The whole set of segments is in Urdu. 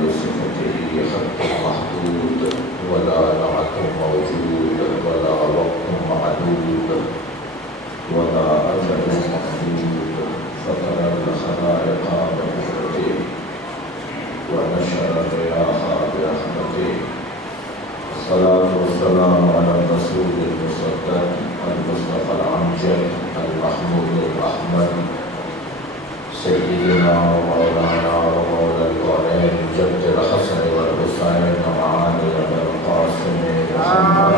بصفته خط محدود ولا نعت موجود ولا وقت معدود ولا أجل محدود فطر الخلائق بقدرته ونشر الرياح برحمته. الصلاة والسلام على الرسول المصدق المصطفى الأمجد المحمود الأحمد سيدنا ومولانا ومولى الكونين جد الحسن والحسين معاني القاسم محمد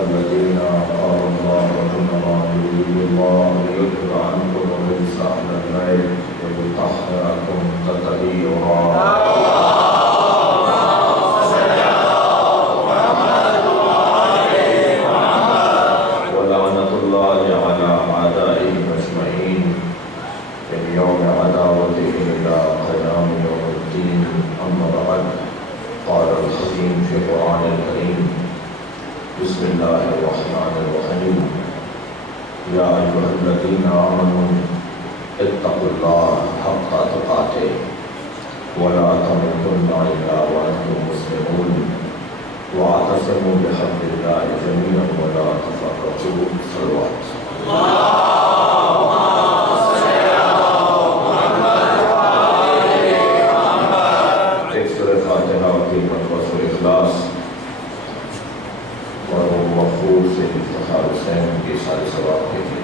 الذين قال الله إنما يريد الله ليذهب عنكم الرجس أهل البيت ويطهركم تطهيرا. ولعنة الله على أعدائهم أجمعين من يوم عداوتهم إلى قيام يوم الدين. أما بعد، قال الحكيم في القرآن الكريم: بسم الله الرحمن الرحيم. يا أيها الذين آمنوا اتقوا الله حق تقاته ولا تموتن إلا وأنتم مسلمون واعتصموا بحبل الله جميعا ولا تفرقوا. صلوات. ایک سورہ فاتحہ کی سورہ اخلاص اور وہ مفعول سے افتخار حسین کی سارے ثواب کے لیے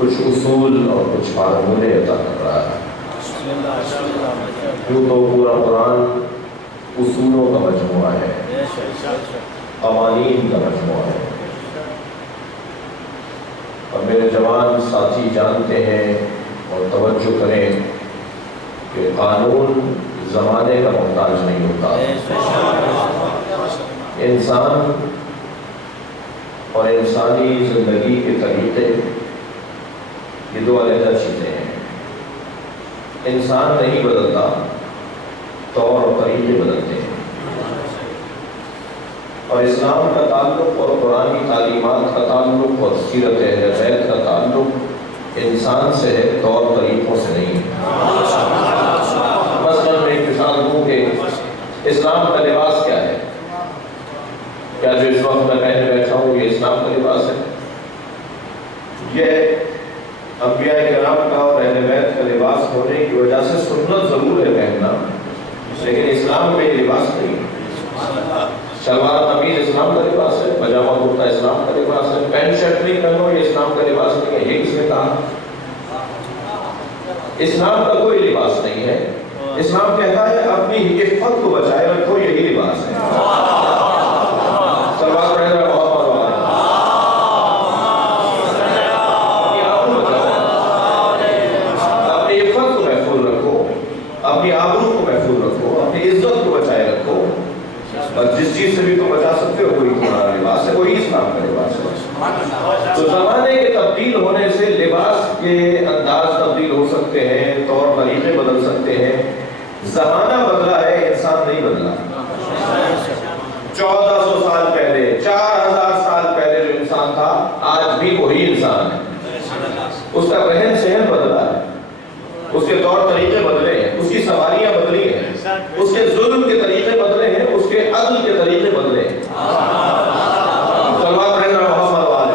کچھ اصول اور کچھ فارمولے عطا کر رہا ہے، کیونکہ پورا قرآن اصولوں کا مجموعہ ہے، قوانین کا مجموعہ ہے. اور میرے جوان ساتھی جانتے ہیں اور توجہ کریں کہ قانون زمانے کا محتاج نہیں ہوتا. انسان اور انسانی زندگی کے طریقے یہ دو علیحدہ چیزیں ہیں. انسان نہیں بدلتا، طور اور طریقے بدلتے ہیں. اور اسلام کا تعلق اور قرآن کی تعلیمات کا تعلق اور سیرت اہل بیت کا تعلق انسان سے ہے، طور طریقوں سے نہیں. مثلاً میں ایک مثال دوں کہ اسلام کا لباس کیا ہے. کیا جو اس وقت میں پہنے بیٹھا ہوں یہ اسلام کا لباس ہے؟ یہ انبیاء کرام کا اور اہل بیت کا لباس ہونے کی وجہ سے سنت ضرور ہے پہننا، لیکن اسلام میں یہ لباس نہیں ہے. شلوار قمیض اسلام کا لباس ہے، پاجامہ کرتا اسلام کا لباس ہے، پینٹ شرٹ نہیں پہنو یہ اسلام کا لباس نہیں ہے. یہ کس نے کہا؟ اسلام کا کوئی لباس نہیں ہے. اسلام کہتا ہے اپنی عفت کو بچائے رکھو، یہی لباس ہے. سلوات پڑھ رہا بہت مروا ہے. اپنی عفت کو محفوظ رکھو، اپنی آبرو کو محفوظ رکھو، اپنی عزت کو بچائے رکھو. اور جس چیز سے بھی تم بچا سکتے ہو وہی تمہارا لباس ہے، وہی اسلام کا لباس ہے. تو زمانے کے تبدیل ہونے سے لباس کے انداز تبدیل ہو سکتے ہیں، طور طریقے بدل سکتے ہیں. زمانہ بدلا ہے، انسان نہیں بدلا. 1400 سال پہلے، 4000 سال پہلے جو انسان تھا آج بھی وہی انسان ہے. اس کا رہن سہن بدلا ہے، اس کے طور طریقے بدلے ہیں، اس کی سواریاں بدلی ہیں، اس کے ظلم کے طریقے بدلے ہیں، اس کے عدل کے طریقے بدلے ہیں. صلوات پڑھنا محمد والے.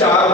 4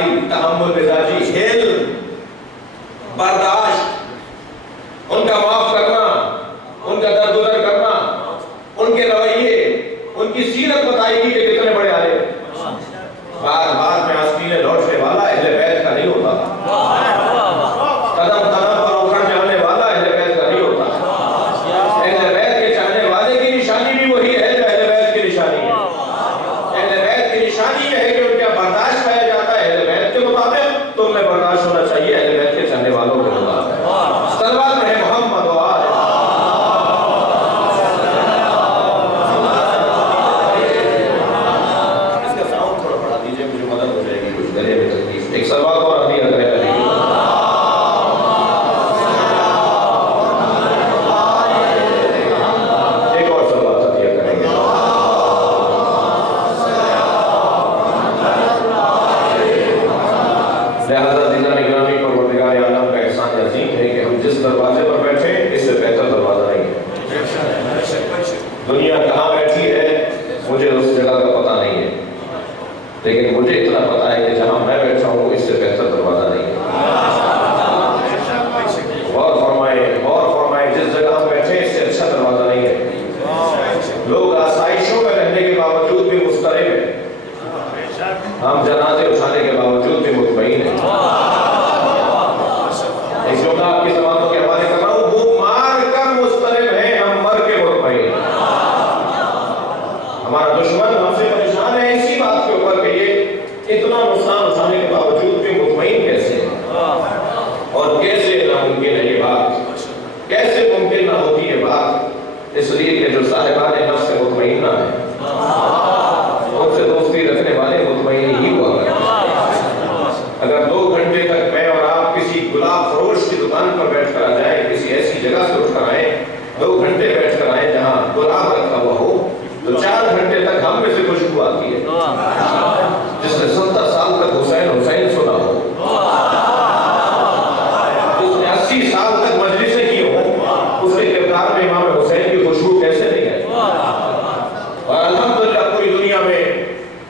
صباری، تحمل مزاجی، حلم، برداشت، ان کا معاف کرنا، ان کا درگزر کرنا، ان کے رویے، ان کی سیرت بتائی گی کہ کتنے بڑے آئے. بعد میں آستینیں لوٹنے والا اہل بیت کا نہیں ہوتا، قدم قدم پر اکھڑ جانے والا اہل بیت کا نہیں ہوتا. اہل بیت کے چاہنے والے کی نشانی بھی وہی ہے جو اہل بیت کی نشانی ہے. اہل بیت کی نشانی یہ ہے کہ ان کا برداشت پایا جاتا ہے اہل بیت کے مطابق، تو ان میں برداشت ہونا چاہیے اہل بیت کے چاہنے والوں کے مطابق. صلوات ہے محمد و آل ایک سلوات اور عطیہ کرے علی. ایک اور سلوات عطیہ کریں گے. لہذا عزیزان گرامی، پروردگار عالم کا احسان عظیم ہے کہ ہم جس دروازے پر بیٹھے اس سے بہتر دروازہ نہیں ہے. دنیا کہاں بیٹھی ہے مجھے اس جگہ کا پتہ نہیں ہے، لیکن مجھے اتنا پتا ہے کہ جہاں میں بیٹھا ہوں اس سے بہتر دروازہ نہیں ہے. غور فرمائے جس جگہ ہم بیٹھے اس سے اچھا دروازہ نہیں ہے. لوگ آسائشوں میں رہنے کے باوجود بھی مضطرب ہیں، ہم جنازے اٹھانے کے باوجود بھی مطمئن ہیں. ایک جملہ آپ کی زبانوں کے حوالے کر رہا ہوں، وہ مار کر مضطرب ہیں، ہم مر کے مطمئن ہیں. ہمارا دشمن ہم سے پریشان ہے اسی بات کے اوپر کہ یہ اتنا نقصان اٹھانے کے باوجود بھی مطمئن کیسے ہے، اور کیسے ناممکن ہے یہ بات، کیسے ممکن نہ ہوتی یہ بات. اس لیے کہ جو صاحبان نفس مطمئنہ ہیں ان سے دوستی رکھنے والے مطمئن ہی ہوا کرتے. اگر 2 گھنٹے تک میں اور آپ کسی گلاب فروش کی دکان پر بیٹھ کر آ جائیں، کسی ایسی جگہ سے اٹھ کر آئیں، 2 گھنٹے بیٹھ کر آئیں جہاں گلاب رکھا ہوا ہو، تو 4 گھنٹے تک ہم میں سے خوشبو آتی ہے. جس نے 70 سال تک حسین سنا ہو، اس نے 80 سال تک مجلسیں کی ہو، اس کے کردار میں امام حسین کی خوشبو کیسے نہیں ہے. اور الحمدللہ پوری دنیا میں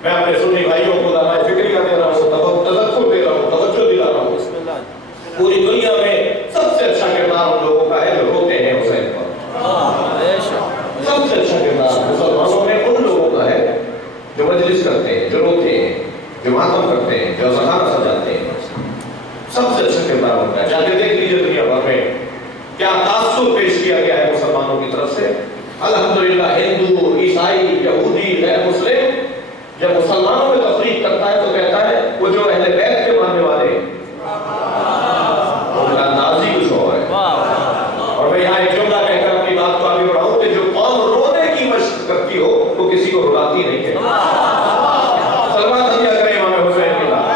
میں اپنے سنی بھائیوں کو علماء فکری کا دے رہا ہوں، تذکر دے رہا ہوں، توجہ دلا رہا ہوں. پوری دنیا میں سب سے اچھا کردار ان لوگوں کا ہے جو روتے ہیں حسین پر. سب سے اچھا کردار مسلمانوں میں ان لوگوں کا ہے جو مجلس کرتے ہیں، جو روتے ہیں، جو ماتم کرتے ہیں، جو زخانہ سجاتے ہیں. سب سے اچھا کردار ان کا ہے. جا کے دیکھ لیجیے دنیا بھر میں کیا تاثر پیش کیا گیا ہے مسلمانوں کی طرف سے. الحمدللہ ہندو، عیسائی، یہودی، غیر مسلم جب مسلمانوں میں تفریق کرتا ہے تو کہتا ہے وہ جو اہل بیت کے ماننے والے ہیں ان کا انداز ہی کچھ اور ہے. اور میں یہاں ایک جملہ کہہ کر اپنی بات کو آگے بڑھاؤں کہ جو قوم رونے کی مشق کرتی ہو وہ کسی کو رلاتی نہیں ہے. سلوات عطیہ کریں امام حسین کے نام.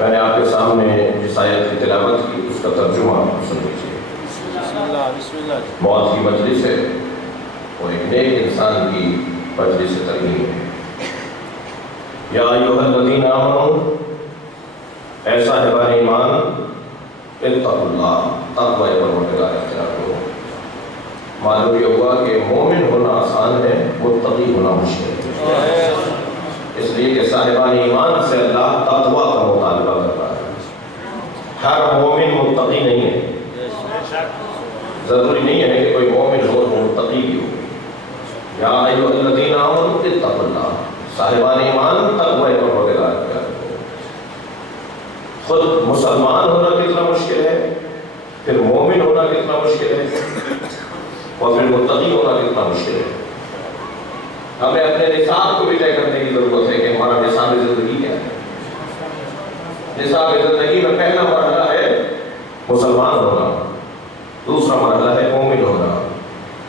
میں نے آپ کے سامنے جس آیت کی تلاوت کی اس کا ترجمہ سن لیجیے. موت کی مجلس ہے وہ ایک نیک انسان کی مجلس ترمیم ہے. یا ایھا الذین آمنوا، اے صاحبان ایمان، اتقوا اللہ، تقوی پروردگار اختیار کرو. معلوم یہ ہوا کہ مومن ہونا آسان ہے، متقی ہونا مشکل ہے. اس لیے کہ صاحبان ایمان سے اللہ تقوی کا مطالبہ کرتا ہے. ہر مومن متقی نہیں ہے، ضروری نہیں ہے کہ کوئی مومن ہو تو متقی بھی ہو. یا ایھا الذین آمنوا اتقوا اللہ، صاحبان ایمان تقوی پروردگار اختیار کرو. خود مسلمان ہونا کتنا مشکل ہے، پھر مومن ہونا کتنا مشکل ہے، اور پھر متقی ہونا کتنا مشکل ہے. ہمیں اپنے نصاب کو بھی طے کرنے کی ضرورت ہے کہ ہمارا نصاب زندگی کیا ہے. نصاب زندگی میں پہلا مرحلہ ہے مسلمان ہونا. دوسرا مرحلہ ہے مومن ہونا،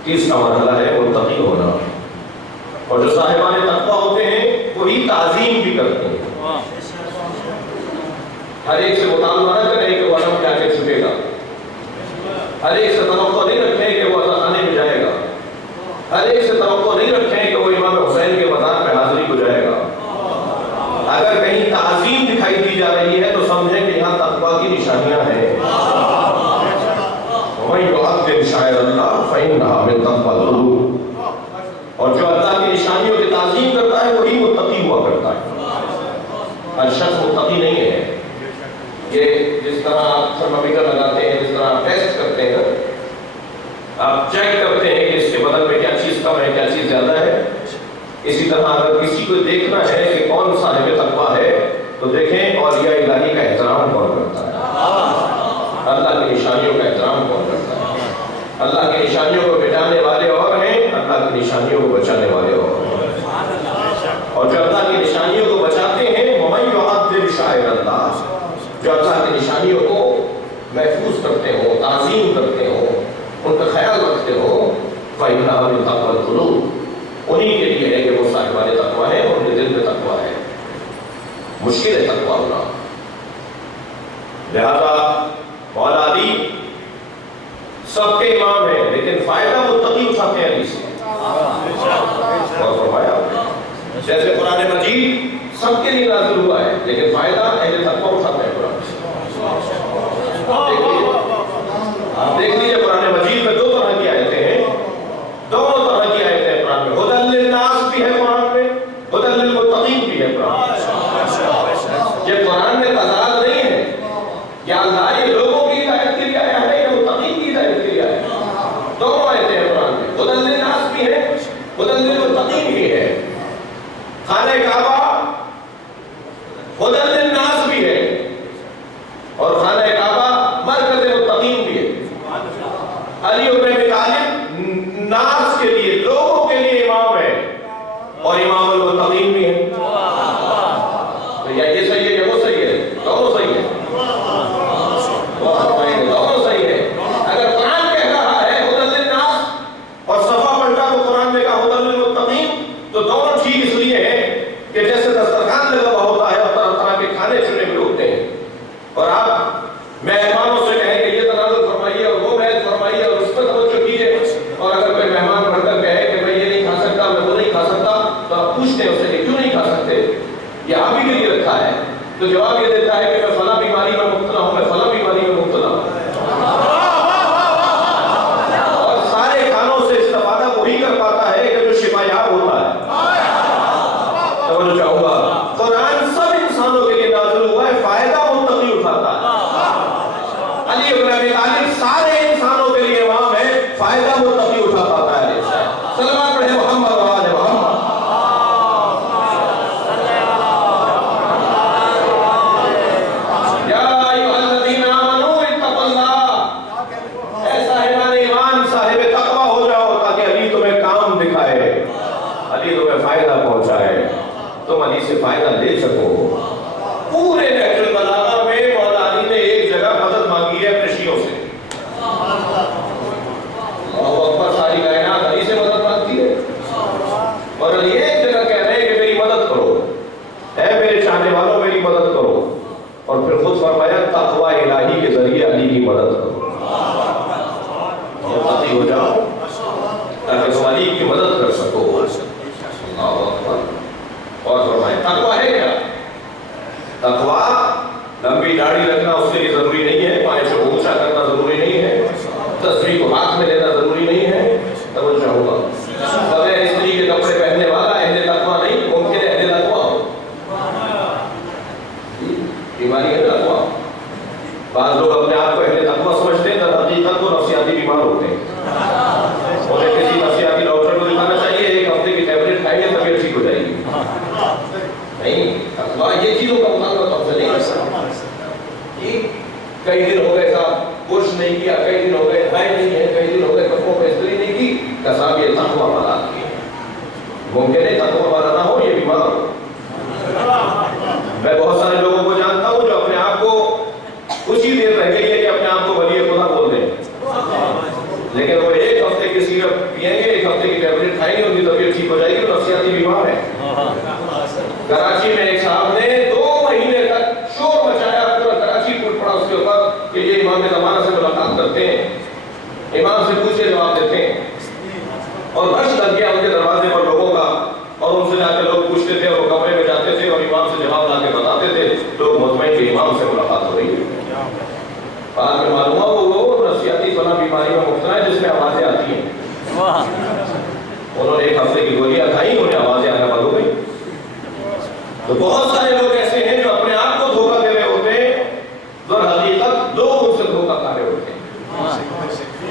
تیسرا مرحلہ ہے متقی ہونا۔ اور جو صاحبان تقویٰ ہوتے ہیں وہی تعظیم بھی کرتے ہیں۔ ہر ایک سے مطالبہ نہ کریں کہ وہ علم کیا کہ چھپے گا، ہر ایک سے توقع نہیں رکھیں کہ وہ عزا خانے میں جائے گا، ہر ایک سے توقع نہیں رکھیں کہ وہ امام حسین کے مزار پہ حاضری کو جائے گا۔ اگر کہیں تعظیم دکھائی دی جا رہی ہے تو سمجھیں کہ یہاں تقویٰ کی نشانیاں ہیں۔ وَمَن يُعَظِّمْ شَعَائِرَ اللَّهِ فَإِنَّهَا مِن تَقْوَى الْقُلُوبِ۔ اور جو اللہ کی نشانیوں کی تعظیم کرتا ہے وہی متقی ہوا کرتا ہے۔ ہر شخص متقی نہیں ہے۔ یہ جس طرح آپ تھرمامیٹر لگاتے ہیں، جس طرح آپ ٹیسٹ کرتے ہیں، آپ چیک کرتے ہیں کہ اس کے بدن میں کیا چیز کم ہے کیا چیز زیادہ ہے، اسی طرح اگر کسی کو دیکھنا ہے کہ کون صاحب تقویٰ ہے تو دیکھیں اولیاء الہی کا احترام کون کرتا ہے، اللہ کی نشانیوں کا احترام کون کرتا ہے۔ اللہ کی نشانیوں کو بچانے والے اور ہیں، اللہ کی نشانیوں کو بچانے والے اور ہیں۔ اور جو اللہ کی نشانیوں کو بچاتے ہیں وَمَن يُعَظِّمْ شَعَائِرَ اللَّهِ، جو اللہ کی نشانیوں کو محفوظ کرتے ہو، تعظیم کرتے ہو، ان کا خیال رکھتے ہو، فَإِنَّهَا مِن تَقْوَى الْقُلُوبِ، انہی کے لیے ہے کہ وہ صاحبان تقویٰ ہے اور ان کے دل میں تقویٰ ہے۔ مشکل ہے تقویٰ ہونا۔ لہذا مولا علی سب کے امام ہیں لیکن فائدہ متقی اٹھاتے ہیں علی سے۔ اور فرمایا جیسے قرآن مجید سب کے لیے نازل ہوا ہے لیکن فائدہ اہل تقویٰ اٹھاتے ہیں قرآن سے۔ آپ دیکھ لیجیے قرآن مجید میں دو طرح کی آیتیں ہیں، دونوں طرح کی آیتیں ہیں قرآن میں۔ ہدی للناس بھی ہے قرآن میں، ہدی للمتقین بھی ہے قرآن میں۔ یہ قرآن میں تضاد نہیں ہے، یا اللہ یہ لوگوں کی ہدایت کے لیے آیا ہے یا متقین کی ہدایت کے لیے آیا ہے، دونوں آیتیں ہیں قرآن میں۔ ہدی للناس بھی ہے، ہدی للمتقین بھی ہے۔ خانہ کعبہ ہدی للناس بھی ہے اور خانہ کعبہ مرکز متقین بھی ہے۔ علی بن ابی طالب ناس کے لیے، لوگوں کے لیے امام ہے اور امام المتقین بھی ہے۔ تو یا یہ صحیح ہے یا وہ صحیح ہے؟ دونوں صحیح ہے، دونوں صحیح ہے۔ اگر قرآن کہہ رہا ہے ہدی للناس اور صفحہ پلٹا تو قرآن میں کہا ہدی للمتقین، تو دونوں ٹھیک اس لیے ہیں کہ جیسے دسترخوان لگا ہوا ہوتا ہے اور طرح طرح کے کھانے چنے ہوئے ہوتے ہیں، اور آپ مہمانوں سے کہیں کہ یہ تناول فرمائیے اور وہ بیعت فرمائیے اور اس پر توجہ کیجیے، اور اگر کوئی مہمان بڑھ کر کہے کہ میں یہ نہیں کھا سکتا، میں وہ نہیں کھا سکتا، تو آپ پوچھتے ہیں اسے کہ کیوں نہیں کھا سکتے، یہ آپ ہی کے لیے رکھا ہے، تو جواب یہ دیتا ہے کہ میں فلاں بیماری میں مبتلا ہوں، میں فلاں بیماری میں مبتلا ہوں۔ اور سارے کھانوں سے استفادہ وہی کر پاتا ہے کہ جو شفا یاب ہوتا ہے۔ توجہ چاہوں گا، قرآن سب انسانوں کے لیے نازل ہوا ہے، فائدہ متقی اٹھاتا ہے۔ علی بن ابی طالب سارے انسانوں کے لیے امام ہے، فائدہ متقی اٹھا پاتا ہے۔ صلوات پڑھے محمد و آل محمد۔ یا ایھا الذین آمنوا اتقوا اللہ، اے صاحبان ایمان صاحب تقویٰ ہو جاؤ تاکہ علی تمہیں کام دکھائے، علی تمہیں فائدہ پہنچائے، تم علی سے فائدہ لے سکو۔ پورے نہج البلاغہ میں مولا علی نے ایک جگہ مدد مانگی ہے اپنے شیعوں سے۔ اللہ اکبر، ساری کائنات علی سے مدد مانگتی ہے اور علی ایک جگہ کہہ رہے ہیں کہ میری مدد کرو، اے میرے چاہنے والوں میری مدد کرو، اور پھر خود فرمایا تقویٰ الہی کے ذریعے علی کی مدد کرو، متقی ہو جاؤ تاکہ تم علی کی مدد کر سکو۔ اللہ اکبر۔ اور فرمائے تقویٰ ہے کیا؟ تقویٰ لمبی داڑھی رکھنا اس کے لیے ضروری نہیں ہے، پائے سے اونچا کرنا ضروری نہیں ہے، تصویر کو ہاتھ میں لینا ضروری نہیں ہے۔ توجہ ہوگا، بغیر استری کے کپڑے پہننے والا اہل تقویٰ نہیں، ممکن ہے اہل تقویٰ ہو۔ بیماری ہے تقویٰ، بعض لوگ اپنے آپ کو اہل تقویٰ سمجھتے ہیں، در حقیقت وہ نفسیاتی بیمار ہوتے ہیں۔ انہیں کسی نفسیاتی ڈاکٹر کو دکھانا چاہیے، ایک ہفتے کی ٹیبلٹ کھائیں گے طبیعت ٹھیک ہو جائے گی۔ نہیں، تقویٰ یہ چیزوں کا مطالبہ تو ہم سے نہیں کر سکتا کہ کئی دن ہو گئے صاحب برش نہیں کیا، کئی دن ہو گئے دھائیں نہیں ہے، کئی دن ہو گئے کپڑوں پہ استری نہیں کی، کہ صاحب یہ تقویٰ والا آدمی ہے۔ ممکن ہے تقویٰ والا نہ ہو، یہ بیمار ہو۔ میں بہت سارے لوگوں کو جانتا ہوں جو اپنے آپ کو کچھ ہی دیر رہ گئی ہے کہ اپنے آپ کو ولی خدا بول دیں، لیکن وہ ایک ہفتے کی سیرپ پئیں گے، ایک ہفتے کی ٹیبلٹ کھائیں گے، ان کی طبیعت ٹھیک ہو جائے گی، وہ نفسیاتی بیمار ہے۔ کراچی میں ایک صاحب نے 2 مہینے تک شور مچایا، پورا کراچی ٹوٹ پڑا اس کے اوپر کہ یہ امام زمانہ سے ملاقات کرتے ہیں، امام سے پوچھے جواب دیتے ہیں، اور رش لگ گیا ان کے دروازے پر لوگوں کا، اور ان سے جا کے لوگ پوچھتے تھے، اور وہ کمرے میں جاتے تھے اور امام سے جواب لا کے بتاتے تھے، لوگ مطمئن کہ امام سے ملاقات ہو رہی ہے۔ بعد میں معلوم ہوا وہ نفسیاتی فلاں بیماری میں مبتلا ہے جس میں آوازیں آتی ہیں۔ انہوں نے 1 ہفتے کی گولیاں کھائی، انہیں آوازیں آنا بند ہو گئی۔ تو بہت سارے لوگ ایسے ہیں جو اپنے آپ کو دھوکہ دے رہے ہوتے ہیں، در حقیقت لوگ ان سے دھوکہ کھا رہے ہوتے ہیں۔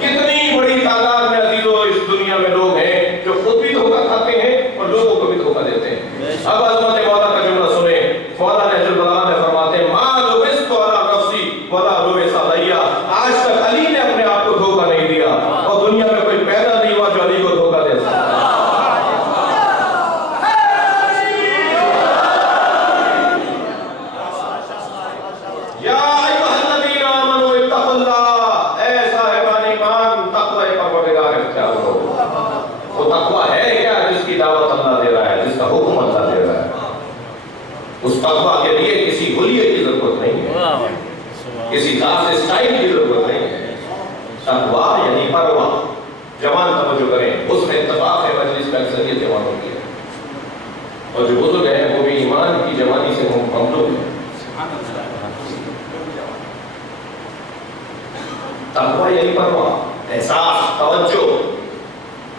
کتنی بڑی تعداد میں عزیزوں اس دنیا میں لوگ ہیں جو خود بھی دھوکہ کھاتے ہیں اور لوگوں کو بھی دھوکہ دیتے ہیں۔ اب عظمت مولا کا جملہ سنیں، مولا نہج البلاغہ میں فرماتے ہیں ما لبثت علی نفسی ولا لبث علی، آج تک علی نے اپنے آپ کو دھوکہ نہیں دیا، اور دنیا میں کوئی پیدا نہیں ہوا جو علی کو دھوکہ دے سکتا۔ اس تقویٰ کے لیے کسی حلیے کی ضرورت نہیں ہے، کسی خاص اسٹائل کی ضرورت نہیں ہے۔ تقویٰ یعنی پرواہ، جوان توجہ کریں، اس میں اتفاق ہے مجلس میں اکثریت جوانوں کی ہے، اور جو بزرگ ہیں وہ بھی ایمان کی جوانی سے مملوک ہیں۔ تقویٰ یعنی پرواہ، احساس، توجہ۔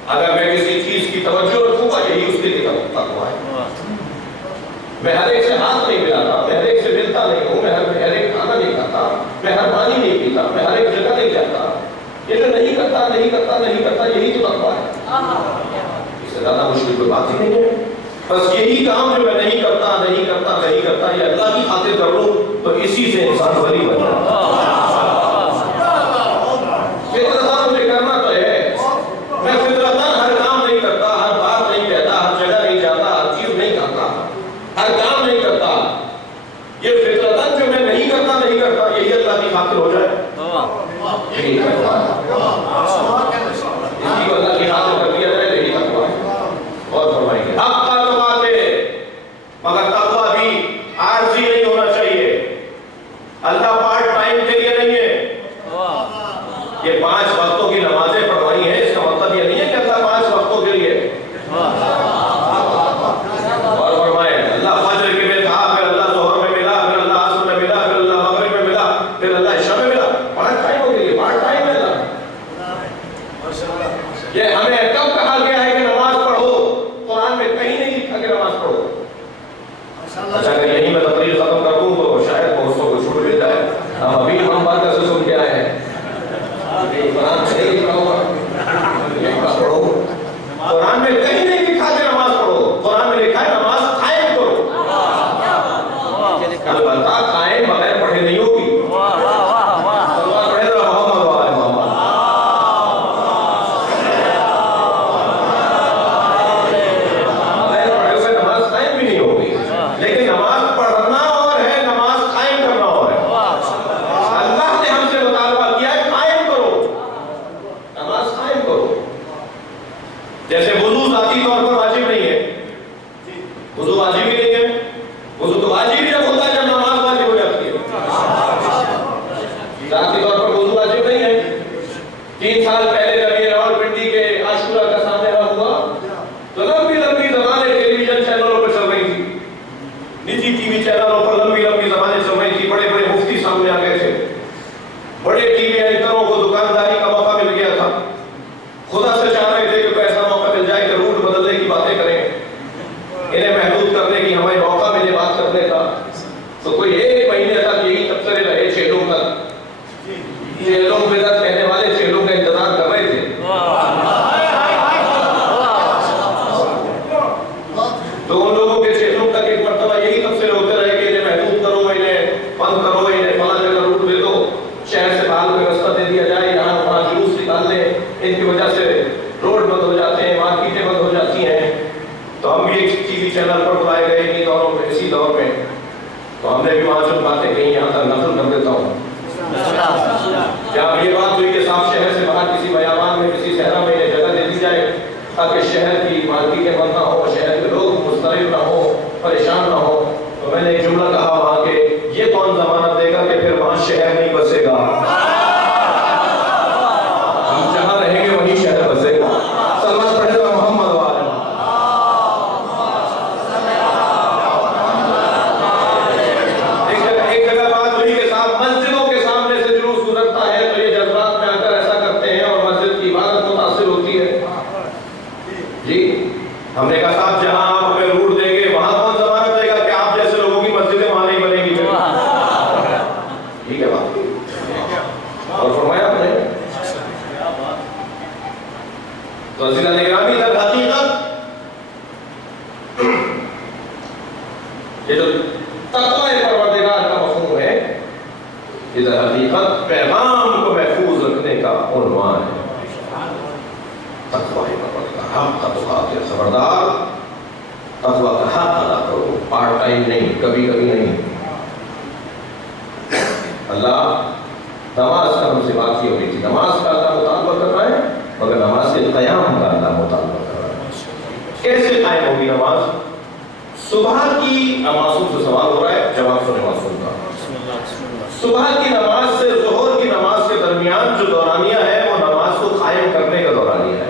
اگر میں کسی چیز کی توجہ رکھوں گا یہی اس کے لیے تقویٰ ہے۔ میں ہر ایک سے ہاتھ نہیں ملاتا، میں ہر ایک سے ملتا نہیں ہوں، میں ہر ایک کھانا نہیں کھاتا، میں ہر پانی نہیں پیتا، میں ہر ایک جگہ نہیں جاتا۔ یہ جو نہیں کرتا یہی تو تقویٰ ہے۔ اس سے زیادہ مشکل کوئی بات ہی نہیں ہے۔ بس یہی کام جو میں نہیں کرتا یہ اللہ کی خاطر کر لوں تو اسی سے انسان ولی بن جاتا ہے۔ فطرتاً مجھے کرنا تو ہے، میں فطرتاً ہر کام نہیں کرتا، ہر بات نہیں کہتا، ہر جگہ نہیں جاتا، ہر چیز نہیں کرتا، ہر کام نہیں کرتا۔ یہ فطرتاً جو میں نہیں کرتا یہی اللہ کی خاطر ہو جائے، یہی تقویٰ ہے۔ اسی کو اللہ کی خاطر کر دیا جائے یہی تقویٰ ہے۔ اور فرمائیں گے حق کا تو بات ہے، مگر تقویٰ بھی عارضی نہیں ہونا چاہیے۔ اللہ پارٹ ٹائم کے لیے نہیں ہے۔ یہ 5 وقتوں کی نمازیں پڑھوائی ہیں، اس کا مطلب یہ نہیں ہے کہ اللہ 5 وقتوں کے لیے۔ اور فرمائے اللہ فجر کے میں تھا، پھر اللہ ظہر میں ملا، پھر اللہ عصر میں ملا، پھر اللہ مغرب میں ملا، پھر اللہ عشاء میں ملا۔ پارٹ ٹائم کے لیے، پارٹ ٹائم ہے اللہ۔ یہ ہمیں کب کہا گیا ہے کہ نماز پڑھو؟ قرآن میں کہیں نہیں لکھا کہ نماز پڑھو۔ اچھا اگر یہی میں تقریر ختم کر دوں تو شاید بہت کو چھوٹ مل جائے۔ ہم ابھی ہم بات کیسے سن کے آئے ہیں؟ قرآن میں نہیں لکھا ہوا نماز پڑھو، قرآن میں کہیں نہیں لکھا کہ نماز پڑھو، قرآن میں لکھا ہے نماز قائم کرو۔ البتہ قائم بغیر پڑھے نہیں ہوگی۔ جیسے وضو ذاتی طور پر واجب نہیں ہے، وضو واجب ہی نہیں ہے، وضو تو واجب ہی جب ہوتا ہے جب نماز واجب ہو جاتی ہے۔ ذاتی طور پر وضو واجب نہیں ہے۔ 3 سال پہلے جب یہ راولپنڈی کے عاشورہ کا سامنا ہوا تو لمبی زبانیں ٹیلی ویژن چینلوں پر چل رہی تھی، نجی ٹی وی چینلوں پر لمبی زبانیں چل رہی تھی، بڑے مفتی سامنے آ گئے تھے، بڑے ٹی وی اینکروں کو دکانداری کا موقع مل گیا تھا، خدا سے چاہ رہے تھے کہ کوئی ایسا موقع مل جائے کہ روٹ بدلنے کی باتیں کریں، انہیں محدود کرنے کی، ہمیں موقع ملے بات کرنے کا۔ تو کوئی 1 مہینے تک یہی تبصرے رہے، چہلوں تک، چہلوں بدعت کہنے والے چہلوں کا انتظار کر رہے تھے۔ تو ان لوگوں کے چہلوں تک ایک مرتبہ یہی تبصرے ہوتے رہے کہ انہیں محدود کرو، انہیں بند کرو، انہیں فلاں جگہ روٹ دے دو، شہر سے باہر کوئی رستہ دے دیا جائے، یہاں اپنا جلوس نکال لیں، ان کی وجہ سے روڈ بند ہو جاتے ہیں، مارکیٹیں بند ہو جاتی ہیں۔ تو ہم بھی ایک ٹی وی چینل پر بلائے گئے انہی دوروں میں، اسی دور میں، تو ہم نے بھی وہاں چند باتیں کہیں، یہاں تک نقل کر دیتا ہوں۔ جب یہ بات ہوئی کہ صاحب شہر سے باہر کسی بیابان تو عزیزان اکرامی در حقیقت یہ جو تقوی پروردگار کا مفہوم ہے، یہ در حقیقت پیغام کو محفوظ رکھنے کا عنوان ہے۔ تقوی پروردگار، حق کا تقاتے، خبردار تقوی کا حق ادا کرو، پارٹ ٹائم نہیں، کبھی کبھی نہیں۔ اللہ نماز کا ہم سے بات یہ ہو رہی تھی، نماز کا اللہ مطالبہ کر رہا ہے، مگر نماز کے قیام کا اللہ مطالبہ کر رہا ہے۔ کیسے قائم ہوگی نماز؟ صبح کی معصوم سے سوال ہو رہا ہے، جواب سنے معصوم کا۔ صبح کی نماز سے ظہر کی نماز کے درمیان جو دورانیہ ہے وہ نماز کو قائم کرنے کا دورانیہ ہے۔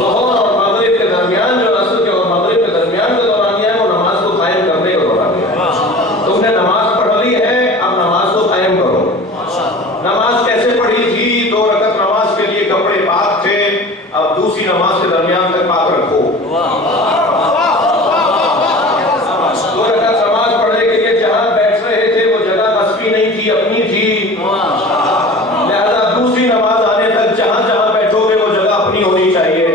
ظہر اور مغرب کے درمیان جو عصر کے اور مغرب کے درمیان کا دورانیہ ہے وہ نماز کو قائم کرنے کا دورانیہ ہے۔ تم نے نماز پڑھ لی ہے، اب نماز کو قائم کرو۔ نماز کیسے پڑھی تھی؟ 2 رکعت نماز کے لیے کپڑے پاک تھے، اب دوسری نماز کے درمیان تک پاک رکھو۔ 2 رکعت نماز پڑھنے کے لیے جہاں بیٹھ رہے تھے وہ جگہ غصبی نہیں تھی، اپنی تھی، لہذا دوسری نماز آنے تک جہاں جہاں بیٹھو گے وہ جگہ اپنی ہونی چاہیے،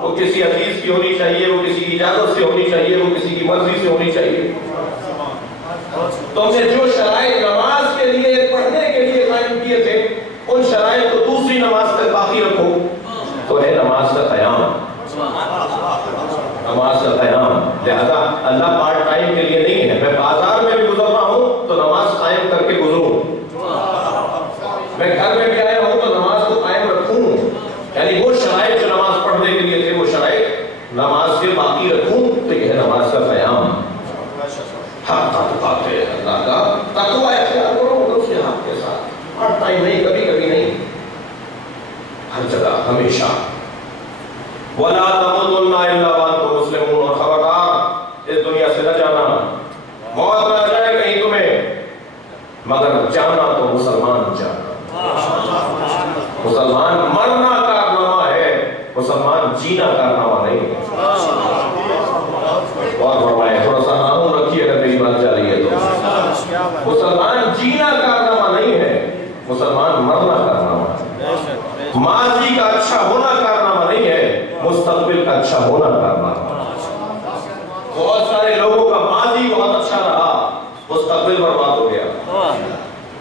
وہ کسی عزیز کی ہونی چاہیے، وہ کسی کی اجازت سے ہونی چاہیے، وہ کسی کی مرضی سے ہونی چاہیے۔ تم نے جو شرائط نماز کے لیے پڑھنے کے لیے قائم کیے تھے ان شرائط کو دوسری نماز تک باقی رکھو، تو ہے نماز کا قیام، نماز کا قیام۔ لہذا اللہ پارٹ ٹائم کے لیے نہیں ہے، میں بازار میں بھی گزر رہا ہوں تو نماز قائم کر کے گزروں، میں گھر میں بھی آیا ہوں تو نماز کو قائم رکھوں، یعنی وہ شرائط جو نماز پڑھنے کے لیے تھے وہ شرائط نماز کے باقی رکھوں، تو یہ ہے نماز کا قیام۔ حق کا تقاتے، اللہ کا تقوی اختیار کرو، مگر اس کے حق کے ساتھ، ہر ٹائم نہیں، کبھی کبھی نہیں، ہر جگہ ہمیشہ۔ وَلَا تَمُوتُنَّ إِلَّا وَأَنْتُمْ مُسْلِمُونَ، اور خبردار اس دنیا سے نہ جانا، موت نہ جائے کہیں تمہیں، مگر جانا تو مسلمان جانا۔ مسلمان مرنا کارنامہ ہے، مسلمان جینا کارنامہ نہیں ہے۔ اور فرمائے تھوڑا سا نام رکھیے اگر میری بات جا رہی ہے تو، مسلمان جینا کارنامہ نہیں ہے، مسلمان مرنا کارنامہ ہے۔ ماضی کا اچھا ہونا کارنامہ نہیں ہے، مستقبل کا اچھا ہونا کارنامہ ہے۔ بہت سارے لوگوں کا ماضی بہت اچھا رہا، مستقبل برباد ہو گیا،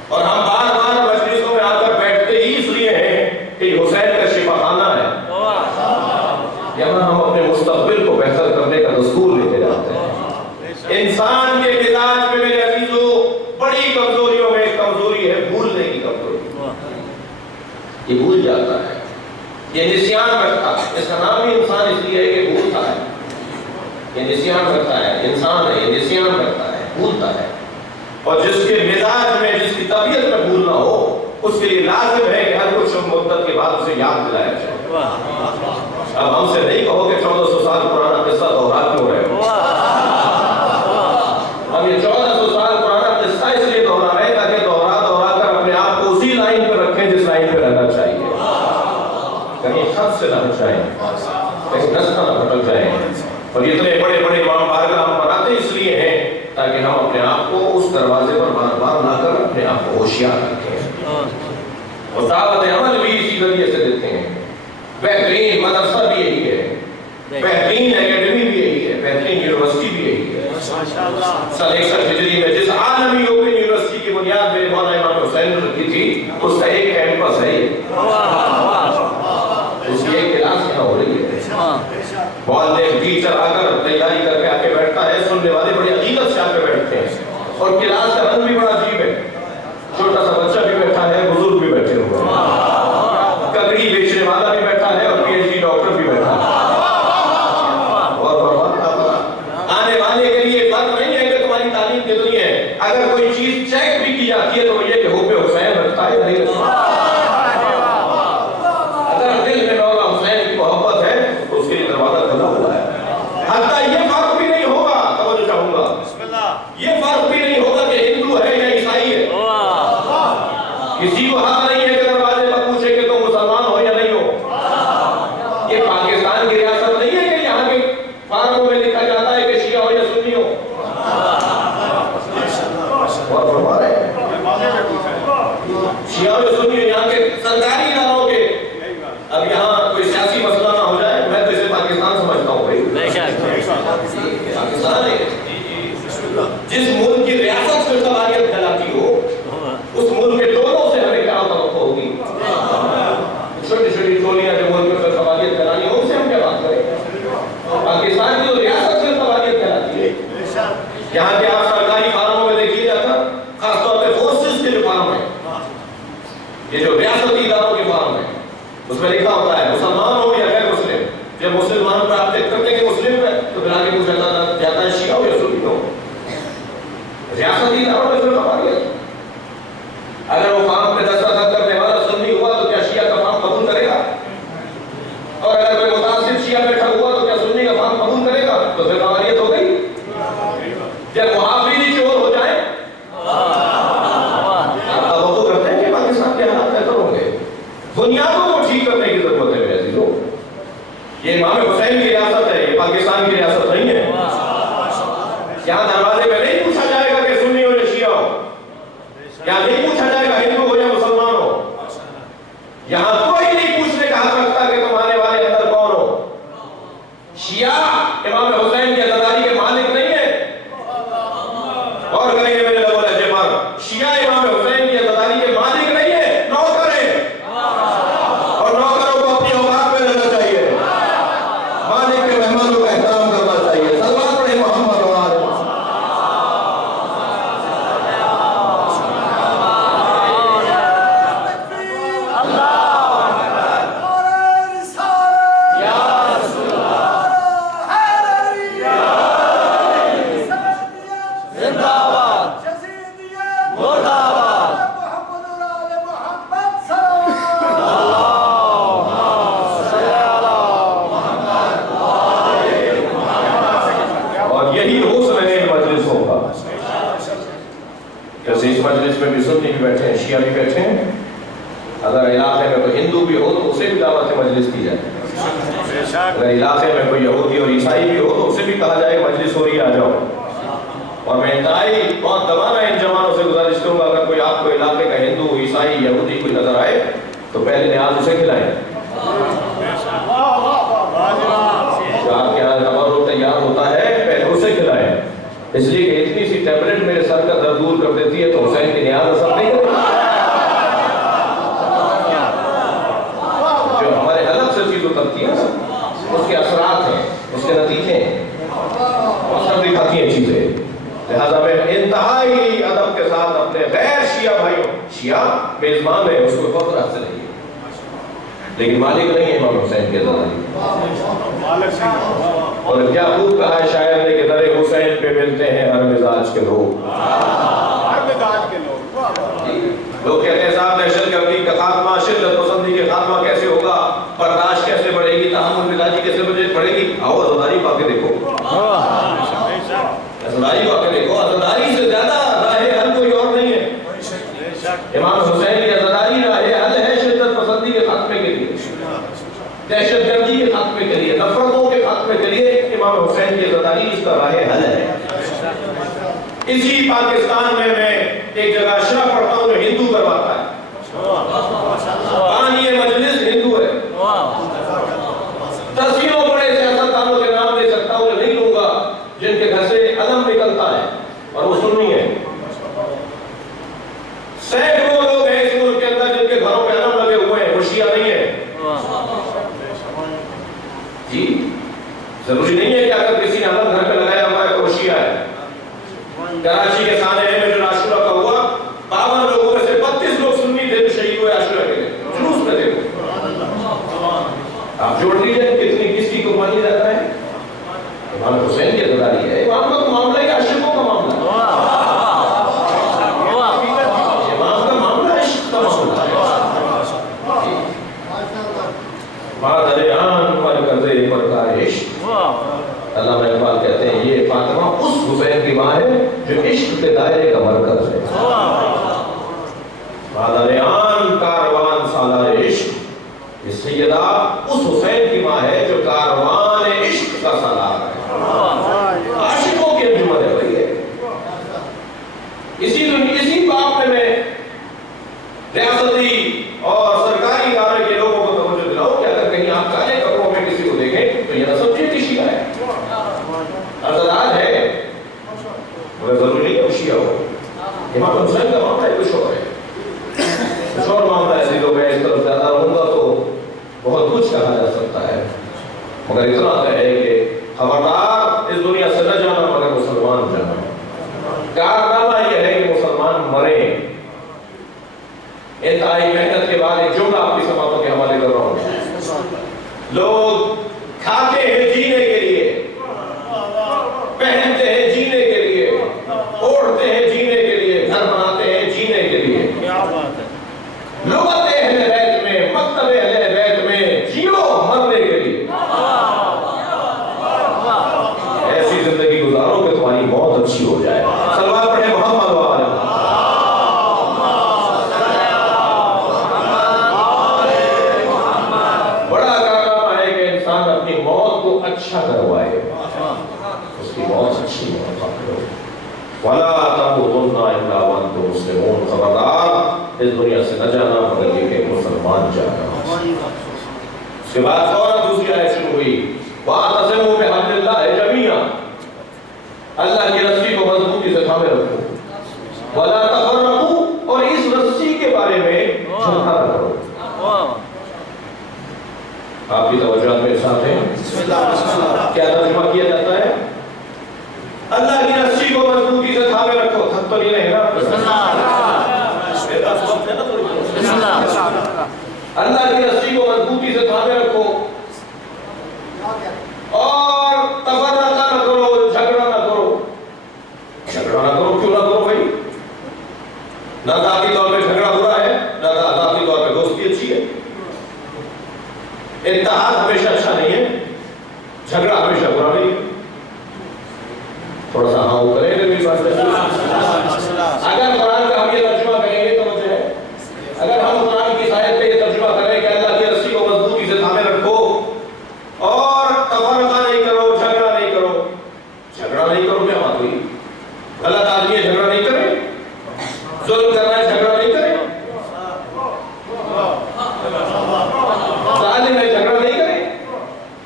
اور ہم بار بار مجلسوں میں آ کر بیٹھتے ہی اس لیے ہیں کہ حسین کا شفا خانہ ہے، یہاں ہم اپنے مستقبل کو بہتر کرنے کا دستور لے کے جاتے ہیں۔ انسان کے مزاج میں میرے عزیزوں بڑی کمزوریوں میں ایک کمزوری ہے بھولنے کی کمزوری، یہ بھول جاتا ہے، یہ نسیان رکھتا ہے۔ اس کا نام ہی انسان اس لیے ہے کہ بھولتا ہے، یہ نسیان رکھتا ہے، انسان ہے یہ نسیان رکھتا ہے، بھولتا ہے، اور جس کے مزاج میں جس کی طبیعت میں بھولنا ہو اس کے لیے لازم ہے کہ ہر کچھ مدت کے بعد اسے یاد دلایا جائے۔ اب ہم سے نہیں کہو کہ 1400 سال پرانا قصہ دوہرا کیوں رہے ہو، ہم یہ 1400 سال پرانا قصہ اس لیے دوہرا رہے ہیں تاکہ دوہرا کر اپنے آپ کو اسی لائن پر رکھیں جس لائن پہ رہنا چاہیے، کہیں خط سے نہ ہٹائیں، کہیں رستہ نہ بھٹک جائیں۔ اور اتنے بڑے بڑے امام بارگاہ ہم بناتے اس لیے ہیں تاکہ ہم اپنے آپ کو اس دروازے پر بار بار لا کر اپنے آپ کو ہوشیار رکھیں، اور دعوت عمل بھی اسی ذریعے سے دیتے ہیں۔ بہترین مدرسہ بھی یہی ہے، بہترین اکیڈمی بھی یہی ہے، بہترین یونیورسٹی بھی یہی ہے۔ سن 61 ہجری میں جس عالمی اوپن یونیورسٹی کی بنیاد میں مولانا امام حسین نے رکھی تھی اس کا ایک کیمپس ہے، اس کی ایک کلاس یہاں ہو رہی ہے۔ معلم ٹیچر آ کر تیاری کر کے آ کے بیٹھتا ہے، سننے والے بڑی عقیدت سے آ کے بیٹھتے ہیں، اور کلاس کا رنگ بھی بڑا عجیب ہے، چھوٹا سا بچہ بھی بیٹھا ہے، بزرگ بھی بیٹھے ہوئے ہیں، ککڑی بیچنے والا بھی بیٹھا ہے اور PhD ڈاکٹر بھی بیٹھا ہے۔ اور آنے والے کے لیے فرق نہیں ہے کہ تمہاری تعلیم کتنی ہے، اگر کوئی چیز چیک بھی کی جاتی ہے تو وہ یہ کہ حب حسین رکھتا ہے نہیں رکھتا۔ اگر دل میں مولا حسین کی محبت ہے تو اس کے لیے دروازہ کھلا ہوا ہے۔ حتیٰ یہ فرق بھی نہیں ہوگا، توجہ چاہوں گا، یہ فرق بھی نہیں ہوگا کہ ہندو ہے یا عیسائی ہے، کسی کو حق نہیں ہے کہ دروازے پر پوچھے کہ تم مسلمان ہو یا نہیں ہو۔ یہ پاکستان کی ریاست نہیں ہے کہ یہاں کے فارموں میں لکھا جاتا ہے کہ شیعہ ہو یا سنی ہو۔ اور فرما رہے ہیں شیعہ ہو یا سنی ہو، یہاں کے سرکاری اداروں کے فارم ہے، یہ جو ریاستی اداروں کے فارم ہے، اس میں لکھا ہوتا ہے مسلمان ہو یا غیر مسلم. جب مسلمان پر آپ چیک کرتے ہیں کہ مسلم ہے تو پھر آگے پوچھا جاتا ہے شیعہ ہو یا سنی ہو. ریاستی اداروں میں ضرور ہماری ہے. اگر وہ فارم پہ دستخط کرنے والا سنی ہوا تو کیا شیعہ کا فارم قبول کرے گا؟ اور اگر کوئی متعصب شیعہ بیٹھا ہوا تو کیا سنی کا فارم قبول کرے گا؟ تو پھر ہماریت ہو گئی. جب محافظی چور ہو جائیں آپ تو کرتے ہیں کہ پاکستان کے حالات بہتر ہوں گے. بنیادوں کو ٹھیک کرنے کی ضرورت ہے میرے عزیزوں. یہ امام حسین کی ریاست ہے، یہ پاکستان کی ریاست نہیں ہے. یہاں دروازے میں نہیں پوچھا جائے گا کہ سنی ہو یا شیعہ ہو، یہاں نہیں پوچھا جائے گا ہندو ہو یا مسلمان ہو. یہاں کوئی نہیں پوچھنے کا حق رکھتا کہ تم آنے والے اندر کون ہو. شیعہ امام حسین کی عزاداری کے مالک نہیں ہے. اور کریں گے میرے لوگوں نے جمار، شیعہ امام حسین کی عزاداری کے مالک نہیں ہے، نوکر ہے. اور نوکروں کو اپنی اوقات پہ رہنا چاہیے، مالک کے مہمانوں کا احترام کرنا چاہیے. صلوات پڑھیں محمد مجلس میں بھی سنی بھی بیٹھے ہیں، شیعہ بھی بیٹھے ہیں. اگر علاقے میں کوئی ہندو بھی ہو تو اسے بھی دعوت مجلس کی جائے. اگر علاقے میں کوئی یہودی اور عیسائی بھی ہو تو اسے بھی کہا جائے مجلس ہو رہی ہے آ جاؤ. اور میں انتہائی بہت دبانا ان جوانوں سے گزارش کروں گا اگر کوئی آپ کو علاقے کا ہندو عیسائی یہودی کوئی نظر آئے تو پہلے نیاز اسے کھلائیں. جو آپ کے یہاں تبرک تیار ہوتا ہے پہلے اسے کھلائیں، اس لیے کہ اتنی سی ٹیبلٹ میرے سر کا درد دور کر دیتی ہے تو حسین کی نیاز اثر نہیں کرتی. جو ہمارے الگ سے چیز اترتی ہے اس کے اثرات ہیں، اس کے نتیجے ہیں، اثر دکھاتی ہیں چیزیں. لہذا میں انتہائی ادب کے ساتھ اپنے غیر شیعہ بھائیوں، شیعہ میزبان ہے اس کو بہت رات سے نہیں ہے لیکن مالک نہیں ہے امام حسین کے عزاداری. اور کیا خوب کہا ہے شاعر نے کہ در حسین پہ ملتے ہیں ہر مزاج کے لوگ. لوگ کہتے ہیں صاحب دہشت گردی کا خاتمہ، شدت پسندی کے خاتمہ کیسے ہوگا، برداشت کیسے بڑھے گی، تحمل مزاجی کیسے بڑھے گی. آؤ عزاداری پا کے دیکھو، عزاداری پا کے دیکھو. عزاداری سے زیادہ راہ حل کوئی اور نہیں ہے. امام حسین کی عزاداری راہ حل ہے شدت پسندی کے خاتمے کے لیے، دہشت گردی کے خاتمے کے لیے، نفرتوں کے خاتمے کے لیے. امام حسین کی عزاداری اس کا راہ حل ہے. اسی پاکستان میں ایک جگہ اشرا پڑھتا ہوں جو ہندو کرواتا ہے. یہ مجلس ہندو ہے. تصویروں بڑے سیاستدانوں کے نام دے سکتا ہوں، نہیں لوں گا جن کے گھر سے علم نکلتا ہے اور وہ سنی ہے. سینکڑوں لوگ ہیں اس ملک کے اندر جن کے گھروں پہ علم لگے ہوئے ہیں، وہ شیعہ نہیں ہے. جی ضروری نہیں ہے کہ اگر کسی نے علم گھر پہ لگایا ہوا ہے تو وہ شیعہ ہے. کراچی کے سانے میں جو عاشورہ کا ہوا 52 لوگوں میں سے 32 لوگ سنی تھے جو شہید ہوئے عاشورہ کے لیے، جلوس میں تھے. آپ جوڑ لیجیے کتنی کس کی قربانی رہتا ہے. امام حسین کی عزاداری ہے. امام کا معاملہ ہے عاشقوں کا معاملہ ہے. امام کا معاملہ عشق کا معاملہ ہے. مادر آن مرکز پرکارش. علامہ اقبال کہتے ہیں یہ فاطمہ اس حسین کی ماں ہے جو عشق کے دائرے کا مرکز ہے. مادر آن کاروان سالار عشق، یہ سیدہ اس حسین کی ماں ہے جو کاروان عشق کا سالار ہے. عاشقوں کی انجمن ہے بھائی. اسی بات میں ریاستی اور سرکاری ادارے کے لوگوں کو توجہ دلاؤ کہ اگر کہیں آپ کالے کپڑوں میں کسی کو دیکھیں تو یہ نہ سمجھے کہ شیعہ ہے. عزادار ہے، مگر ضروری نہیں ہے وہ شیعہ ہو. امام حسین کا انتہائی محنت کے بعد ایک جملہ آپ کی سماعتوں کے حوالے کر رہا ہوں. لوگ کھاتے ہیں جینے کے لیے، پہنتے ہیں جینے کے لیے، اوڑھتے ہیں جینے کے لیے، گھر بناتے ہیں جینے کے لیے. کیا بات ہے. لغت اہل بیت میں، مکتب اہل بیت میں جیو مرنے کے لیے. ایسی زندگی گزارو کہ تمہاری موت اچھی ہو جائے. صلوات پڑھیں محمد و آلہ. بڑا کارنامہ ہے کہ انسان اپنی موت کو اچھا کروائے، اس کی موت اچھی موت کرو. وَلَا تَمُوتُنَّ إِلَّا وَأَنْتُمْ مُسْلِمُونَ. خبردار اس دنیا سے نہ جانا مگر یہ کہ مسلمان جانا. اس کے بعد فوراً دوسری آیت شروع ہوئی. وَاعْتَصِمُوا بِحَبْلِ اللَّهِ جَمِيعًا. اللہ کی رسی کو مضبوطی سے تھامے رکھو. وَلَا تَفَرَّقُوا. اور اس رسی کے بارے میں جھگڑا نہ کرو. آپ کی توجہ میرے ساتھ ہے. کیا ترجمہ کیا جاتا ہے؟ اللہ کی رسی کو مضبوطی سے تھامے رکھو. تھک تو نہیں رہے گا. اللہ کی رسی کو مضبوطی سے تھامے رکھو اور تفرقہ نہ کرو، جھگڑا نہ کرو. جھگڑا نہ کرو کیوں نہ کرو بھائی؟ نہ ذاتی طور پہ جھگڑا برا ہے، نہ ذاتی طور پہ دوستی اچھی ہے. اتحاد ہمیشہ اچھا نہیں ہے، جھگڑا ہمیشہ برا نہیں ہے. تھوڑا سا ہاں وہ کریں گے میری بات سے. اگر قرآن کا ہم یہ ترجمہ کریں گے تو مجھے ہے، اگر ہم قرآن کی آیت پہ یہ ترجمہ کریں کہ اللہ کی رسی کو مضبوطی سے تھامے رکھو اور تفرقہ نہیں کرو، جھگڑا نہیں کرو. جھگڑا نہیں کرو کیا بات ہوئی؟ غلط آدمی ہے جھگڑا نہیں کرے، ظلم کرنا ہے جھگڑا نہیں کرے، ظالم ہے جھگڑا نہیں کرے.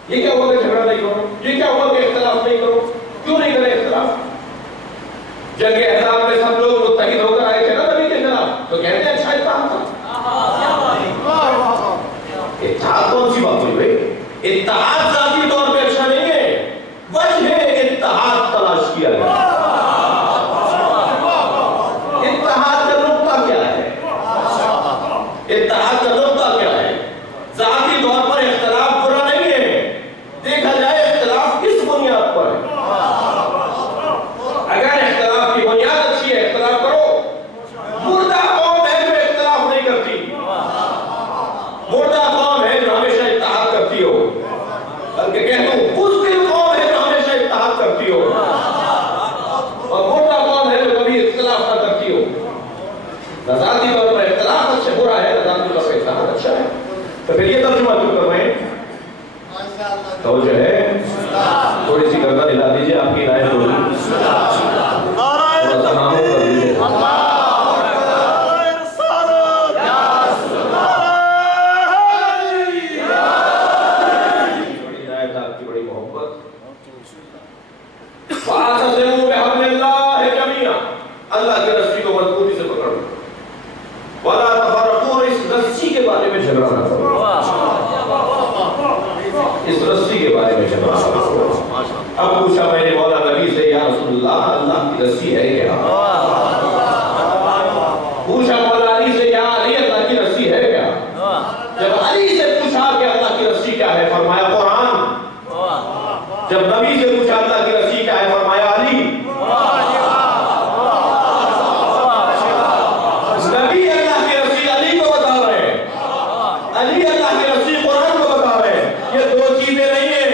یہ کیا ہوا کہ جھگڑا نہیں کرو؟ یہ کیا ہوا کہ اختلاف نہیں کرو؟ کیوں نہیں کرے اختلاف؟ جنگ احزاب میں سب لوگ متحد ہو کر آئے تھے نا نبی کے خلاف، تو کہتے ہیں اچھا اتحاد تھا. اتحاد کون سی بات ہوئی بھائی؟ اتحاد ذاتی طور پہ اچھا نہیں ہے، وجہ اتحاد تلاش کیا گیا. اتحاد کا نقطہ کیا ہے؟ اتحاد کا نقطہ کیا ہے؟ ذاتی طور پر اختلاف برا نہیں ہے، دیکھا جائے اختلاف کس بنیاد پر ہے. اگر اختلاف کی بنیاد اچھی ہے اختلاف کرو. مردہ قوم ہے جو اختلاف نہیں کرتی، مردہ قوم ہے جو ہمیشہ اتحاد کرتی ہو. بلکہ کہہ دوں بزدل قوم ہے جو ہمیشہ اتحاد کرتی ہو، اور مردہ قوم ہے جو کبھی اختلاف نہ کرتی ہو. نہ ذاتی طور پر اختلاف اچھا برا ہے، نہ ذاتی طور پر اتحاد اچھا ہے. تو پھر یہ ترجمہ کیوں کر رہے ہیں؟ تو جو ہے تھوڑی سی گردن ہلا دیجیے، آپ کی رائے ہوگی. تھوڑا سا ناموں کر دیجیے. بڑی رائے تھا آپ کی، بڑی محبت. وَاعْتَصِمُوا بِحَبْلِ اللَّهِ جَمِيعًا. اللہ کی رسی کو مضبوطی سے پکڑو. وَلَا تَفَرَّقُوا. اس رسی کے بارے میں جھگڑا نہ کرو. اس رسی کے بارے میں جھگڑا نہ کرو. اب پوچھا میں نے مولا نبی سے، یا رسول اللہ اللہ کی رسی ہے کیا؟ پوچھا مولا علی سے، یا علی اللہ کی رسی ہے کیا؟ جب علی سے پوچھا کہ اللہ کی رسی کیا ہے، فرمایا قرآن. جب نبی سے پوچھا اللہ کی رسی کیا ہے، فرمایا علی. نبی اللہ کی رسی علی کو بتا رہے ہیں، علی اللہ کی رسی قرآن کو بتا رہے ہیں. یہ دو چیزیں نہیں ہیں،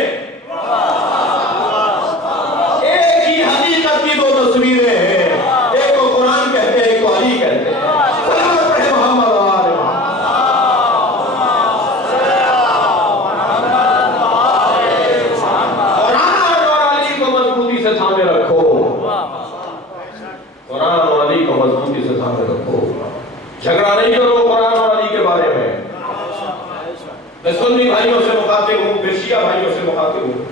ایک ہی حقیقت کی دو تصویریں ہیں. ایک کو قرآن کہتے ہیں، ایک کو علی کہتے ہیں. صلوات پڑھیں محمد و آلہ محمد. قرآن اور علی کو مضبوطی سے تھامے رکھو. قرآن اور علی کو مضبوطی سے تھامے رکھو. جھگڑا نہیں کرو قرآن اور علی کے بارے میں. میں سنی بھائیوں سے مخاطب ہوں، پھر شیعہ بھائیوں سے مخاطب ہوں.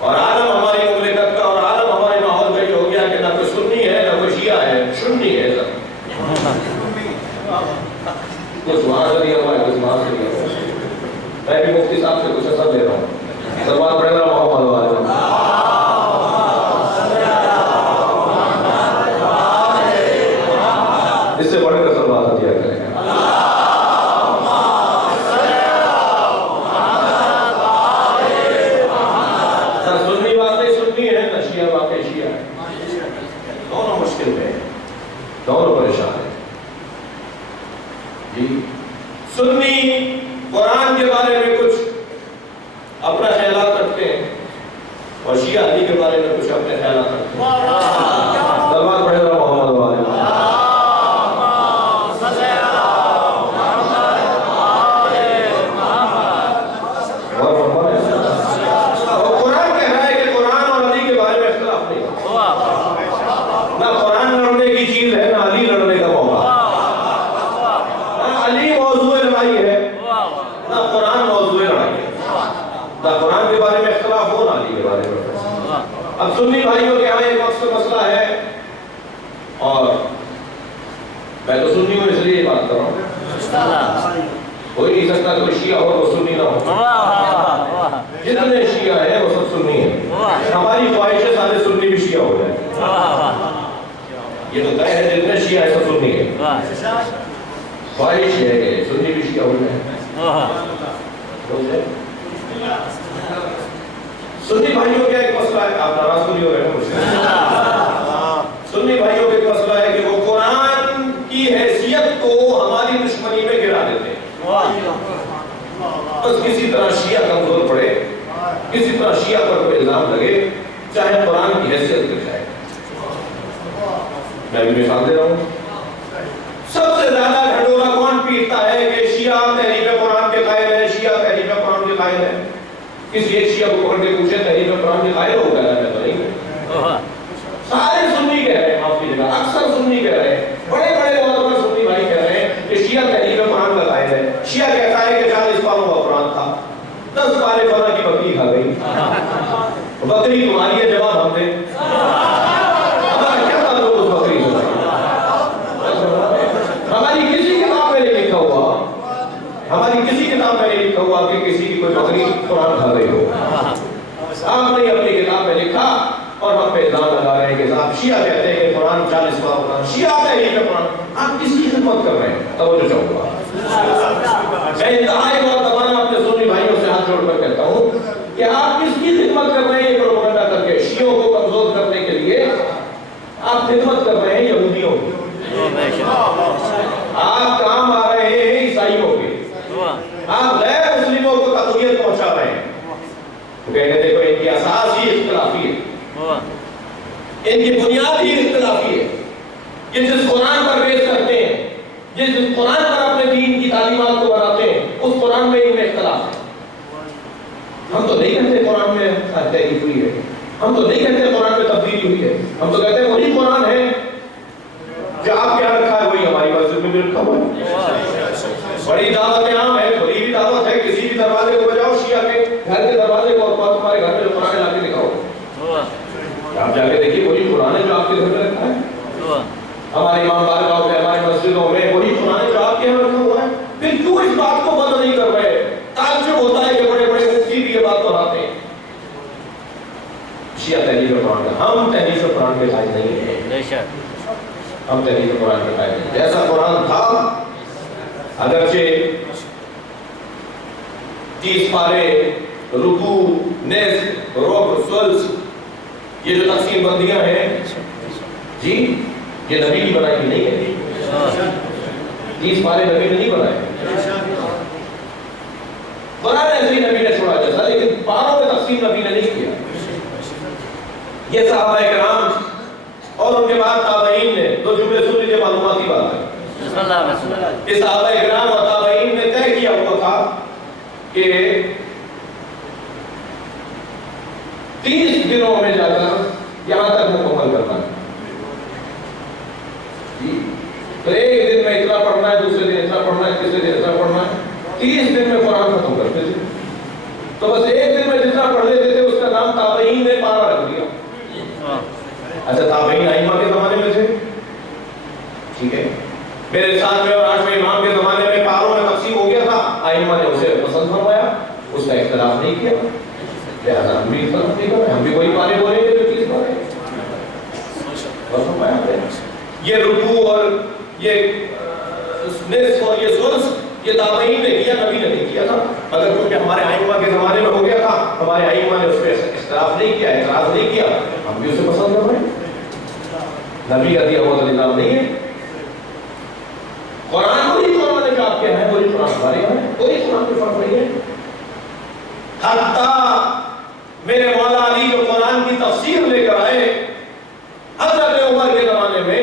اور عالم ہماری مملکت کا اور عالم ہمارے ماحول کا یہ ہو گیا کہ نہ کوئی سنی ہے نہ کوئی شیعہ ہے، سنی ہے. کچھ وہاں سے لیا ہوا ہے، کچھ وہاں سے لیا ہوا ہے. میں بھی مفتی صاحب سے کچھ ایسا لے رہا ہوں. سلمان پڑھے گا محمد و آلہ. اس سے بڑھ کر سلوات دیا کریں گے. نہ سنی واقعی سنی ہے، نہ شیعہ واقعی شیعہ ہے. دونوں مشکل میں ہیں، دونوں پریشان ہیں. جی سنی قرآن کے بارے میں کچھ اپنا خیالات رکھتے ہیں اور شیعہ علی کے بارے میں کچھ اپنے خیالات رکھتے ہیں. سلوات پڑھے رہا محمد والے. اور قرآن کہہ رہا ہے کہ قرآن اور علی کے بارے میں اختلاف نہیں. نہ قرآن لڑنے کی چیز ہے، نہ علی لڑنے کا موقع. نہ علی موضوع لڑائی ہے، نہ قرآن موضوع لڑائی ہے. نہ قرآن کے بارے میں اختلاف ہو، نہ علی کے بارے میں. اب سنی بھائیوں کے یہاں ایک مقصد مسئلہ ہے، اور میں تو سنی ہوں اس لیے بات کر رہا ہوں. کوئی نہیں سکتا کوئی شیعہ ہو وہ سنی نہ ہو. جتنے شیعہ ہیں وہ سب سنی ہیں. ہماری خواہش ہے سارے سنی بھی شیعہ ہو جائیں. یہ تو طے ہے جتنے شیعہ ہیں سب سنی ہیں. خواہش ہے کہ سنی بھی شیعہ ہو جائیں. سنی بھائیوں کا ایک مسئلہ ہے، آپ ناراض تو نہیں ہو رہے ہیں مجھ سے. سنی بھائیوں کا ایک مسئلہ ہے کہ وہ قرآن کی حیثیت کو ہماری دشمنی میں گرا دیتے ہیں. بس کسی طرح شیعہ کمزور پڑے، کسی طرح شیعہ پر کوئی الزام لگے، چاہے قرآن کی حیثیت گر جائے. میں بھی مثال دے رہا ہوں. سب سے زیادہ ڈھنڈورا کون پیٹتا ہے کہ شیعہ تحریف قرآن کے قائل ہے، شیعہ تحریف قرآن کے قائل ہے. کسی ایک شیعہ کو پکڑ کے پوچھے تحریف قرآن کے قائل ہو گیا ہے تو نہیں. سارے سنی کہہ رہے ہیں، آپ کی جگہ اکثر سنی کہہ رہے ہیں. بڑے بڑے علماء سنی بھائی کہہ رہے ہیں کہ شیعہ تحریف قرآن کا قائل ہے. شیعہ کہتا ہے کہ 40 پاروں کا قرآن تھا، 10 پارے فلاں کی بکری کھا گئی. بکری تمہاری ہے، جواب ہم دیں. ہمارا کیا تعلق اس بکری سے؟ ہماری کسی کتاب میں نہیں لکھا ہوا، ہماری کسی کتاب میں نہیں لکھا ہوا کہ کسی کی کوئی بکری قرآن کھا گئی ہو. آپ نے اپنی کتاب میں لکھا اور ہم پہ الزام لگا رہے ہیں کہ آپ شیعہ کہتے ہیں کہ قرآن 40 پاروں کا. شیعہ تحریف قرآن. آپ کس کی خدمت کر رہے ہیں؟ توجہ چاہوں گا. میں انتہائی اور تمام اپنے سنی بھائیوں سے ہاتھ جوڑ کر کہتا ہوں کہ آپ کس کی خدمت کر رہے ہیں؟ پروپیگنڈا کر کے شیعوں کو کمزور کرنے کے لیے آپ خدمت کر رہے ہیں یہودیوں کی. آپ کام آ رہے ہیں عیسائیوں کے. آپ غیر مسلموں کو تقویت پہنچا رہے ہیں. تو کہتے دیکھو ان کی اساس ہی اختلافی ہے، ان کی بنیاد ہی اختلافی ہے. یہ جس قرآن پر بیس کرتے ہیں، جس قرآن پر اپنے دین کی تعلیمات کو بناتے ہیں، اس قرآن میں ان میں اختلاف ہے. ہم تو نہیں کہتے قرآن میں تحریف ہوئی ہے، ہم تو نہیں کہتے قرآن میں تبدیلی ہوئی ہے. ہم تو کہتے ہیں وہی قرآن ہے جو آپ کے یہاں رکھا ہے، وہی ہماری مسجد میں بھی رکھا ہوا ہے. بڑی دعوت عام ہے، بڑی بھی دعوت ہے. کسی بھی دروازے کو بجاؤ شیعہ کے گھر کے دروازے کو، اور تمہارے گھر میں جو قرآن لا کے دکھاؤ. آپ جا کے دیکھیے وہی قرآن ہے جو آپ کے گھر میں رکھا ہے. ہمارے امام بارگاہوں میں، ہماری مسجدوں میں وہی قرآن ہے جو آپ کے یہاں رکھا ہوا ہے. پھر کیوں اس بات کو بند نہیں کر رہے؟ تعجب ہوتا ہے کہ بڑے بڑے مفتی بھی یہ بات بتاتے ہیں. شیعہ تحریف قرآن کا، ہم تحریف قرآن کے قائل نہیں ہیں. ہم تحریف قرآن کے قائل نہیں. جیسا قرآن تھا، اگرچہ 30 پارے، رکوع، نصف، ربع، ثلث، یہ جو تقسیم بندیاں ہیں جی، یہ نبی کی بنائی نہیں ہے. 30 پارے نبی نے نہیں بنائے. قرآن ایسے ہی نبی نے چھوڑا جیسا، لیکن پاروں میں تقسیم نبی نے نہیں کیا. یہ صحابہ کرام اور ان کے بعد تابعین نے دو جملے سن لیجیے، معلوماتی بات ہے. یہ صحابہ کرام اور تابعین نے طے کیا ہوا تھا کہ 30 دنوں میں جا کر یہاں تک مکمل کرنا ہے. تو ایک دن میں اتنا پڑھنا ہے، دوسرے دن اتنا پڑھنا ہے، تیسرے دن اتنا پڑھنا ہے. 30 دن میں قرآن ختم کرتے تھے. تو بس ایک دن میں جتنا پڑھ لیتے تھے اس کا نام تابعین نے پارا رکھ دیا. اچھا، تابعین ائمہ کے زمانے میں تھے، ٹھیک ہے. میرے 7ویں اور 8ویں امام کے زمانے میں پاروں میں تقسیم ہو گیا تھا. ائمہ نے اسے پسند فرمایا، اس کا اختلاف نہیں کیا. لہٰذا ہم بھی اختلاف نہیں کر رہے، ہم بھی وہی پارے بولیں گے جو 30 پارے. یہ رکوع اور یہ نصف اور یہ ثلث یہ تابعین نے کیا، نبی نے نہیں کیا تھا، مگر کیونکہ ہمارے ائمہ کے زمانے میں ہو گیا تھا، ہمارے ائمہ نے اس پہ اختلاف نہیں کیا، اعتراض نہیں کیا، ہم بھی اسے پسند کر رہے ہیں۔ نبی کا دیا ہوا نظام نہیں ہے۔ قرآن وہی قرآن ہے جو آپ کے ہیں، وہی قرآن ہمارے یہاں ہے، کوئی قرآن میں فرق نہیں ہے۔ حتیٰ میرے مولا علی جو قرآن کی تفسیر لے کر آئے حضرت عمر کے زمانے میں،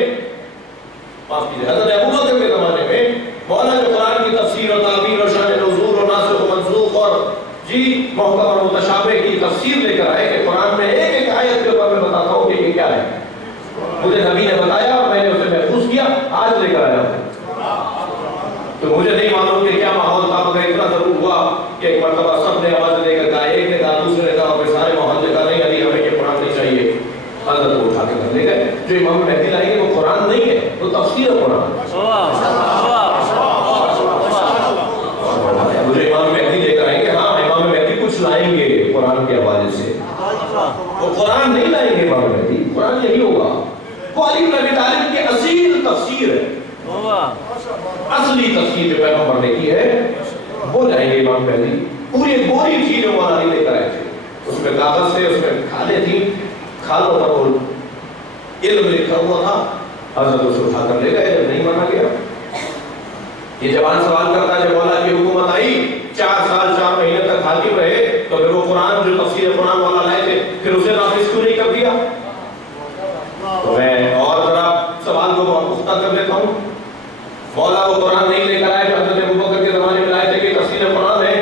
معاف کیجیے حضرت ابوبکر کے زمانے میں، مولا جو قرآن کی تفسیر اور تعبیر اور شان نزول اور ناسخ و منسوخ اور محکم اور متشابہ کی تفسیر لے کر آئے کہ قرآن میں ایک ایک آیت کے اوپر میں بتاتا ہوں کہ یہ کیا ہے، مجھے نبی نے بتایا اور میں نے اسے محفوظ کیا، آج لے کر آیا ہوں۔ تو مجھے نہیں معلوم کہ کیا ماحول تھا، مگر اتنا ضرور ہوا کہ ایک مرتبہ سب نے آواز دے کر کہا، ایک نے کہا، دوسرے نے کہا، اور سارے ماحول نے کہا نہیں علی ہمیں یہ قرآن نہیں چاہیے، حضرت کو اٹھا کے گھر لے گئے۔ جو امام مہدی لائیں گے وہ قرآن نہیں ہے، وہ تفسیر ہے قرآن۔ مجھے امام مہدی لے کر آئیں گے، ہاں امام مہدی کچھ لائیں گے قرآن کے حوالے سے، وہ قرآن نہیں لائیں گے امام مہدی، قرآن یہی ہوگا۔ وہ علی بن ابی طالب کی اصیل تفسیر ہے، اصلی تفسیر جو پیغمبر نے کی ہے وہ لائیں گے امام مہدی۔ پوری گوری تھی جو مولا علی لے کر آئے تھے، اس میں کاغذ سے، اس میں کھالیں تھیں، کھالوں پر وہ علم لکھا ہوا تھا، حضرت اسے اٹھا کر لے گئے، جب نہیں مانا گیا۔ یہ جوان سوال کرتا ہے جب مولا کی حکومت آئی 4 سال 4 مہینے تک حاکم رہے تو پھر وہ قرآن جو تفسیر قرآن مولا لائے تھے پھر اسے نافذ کیوں نہیں کر دیا؟ تو میں اور ذرا سوال کو پختہ کر دیتا ہوں۔ مولا وہ قرآن نہیں لے کر آئے جو حضرت ابوبکر کے زمانے میں لائے تھے کہ تفسیر قرآن ہے،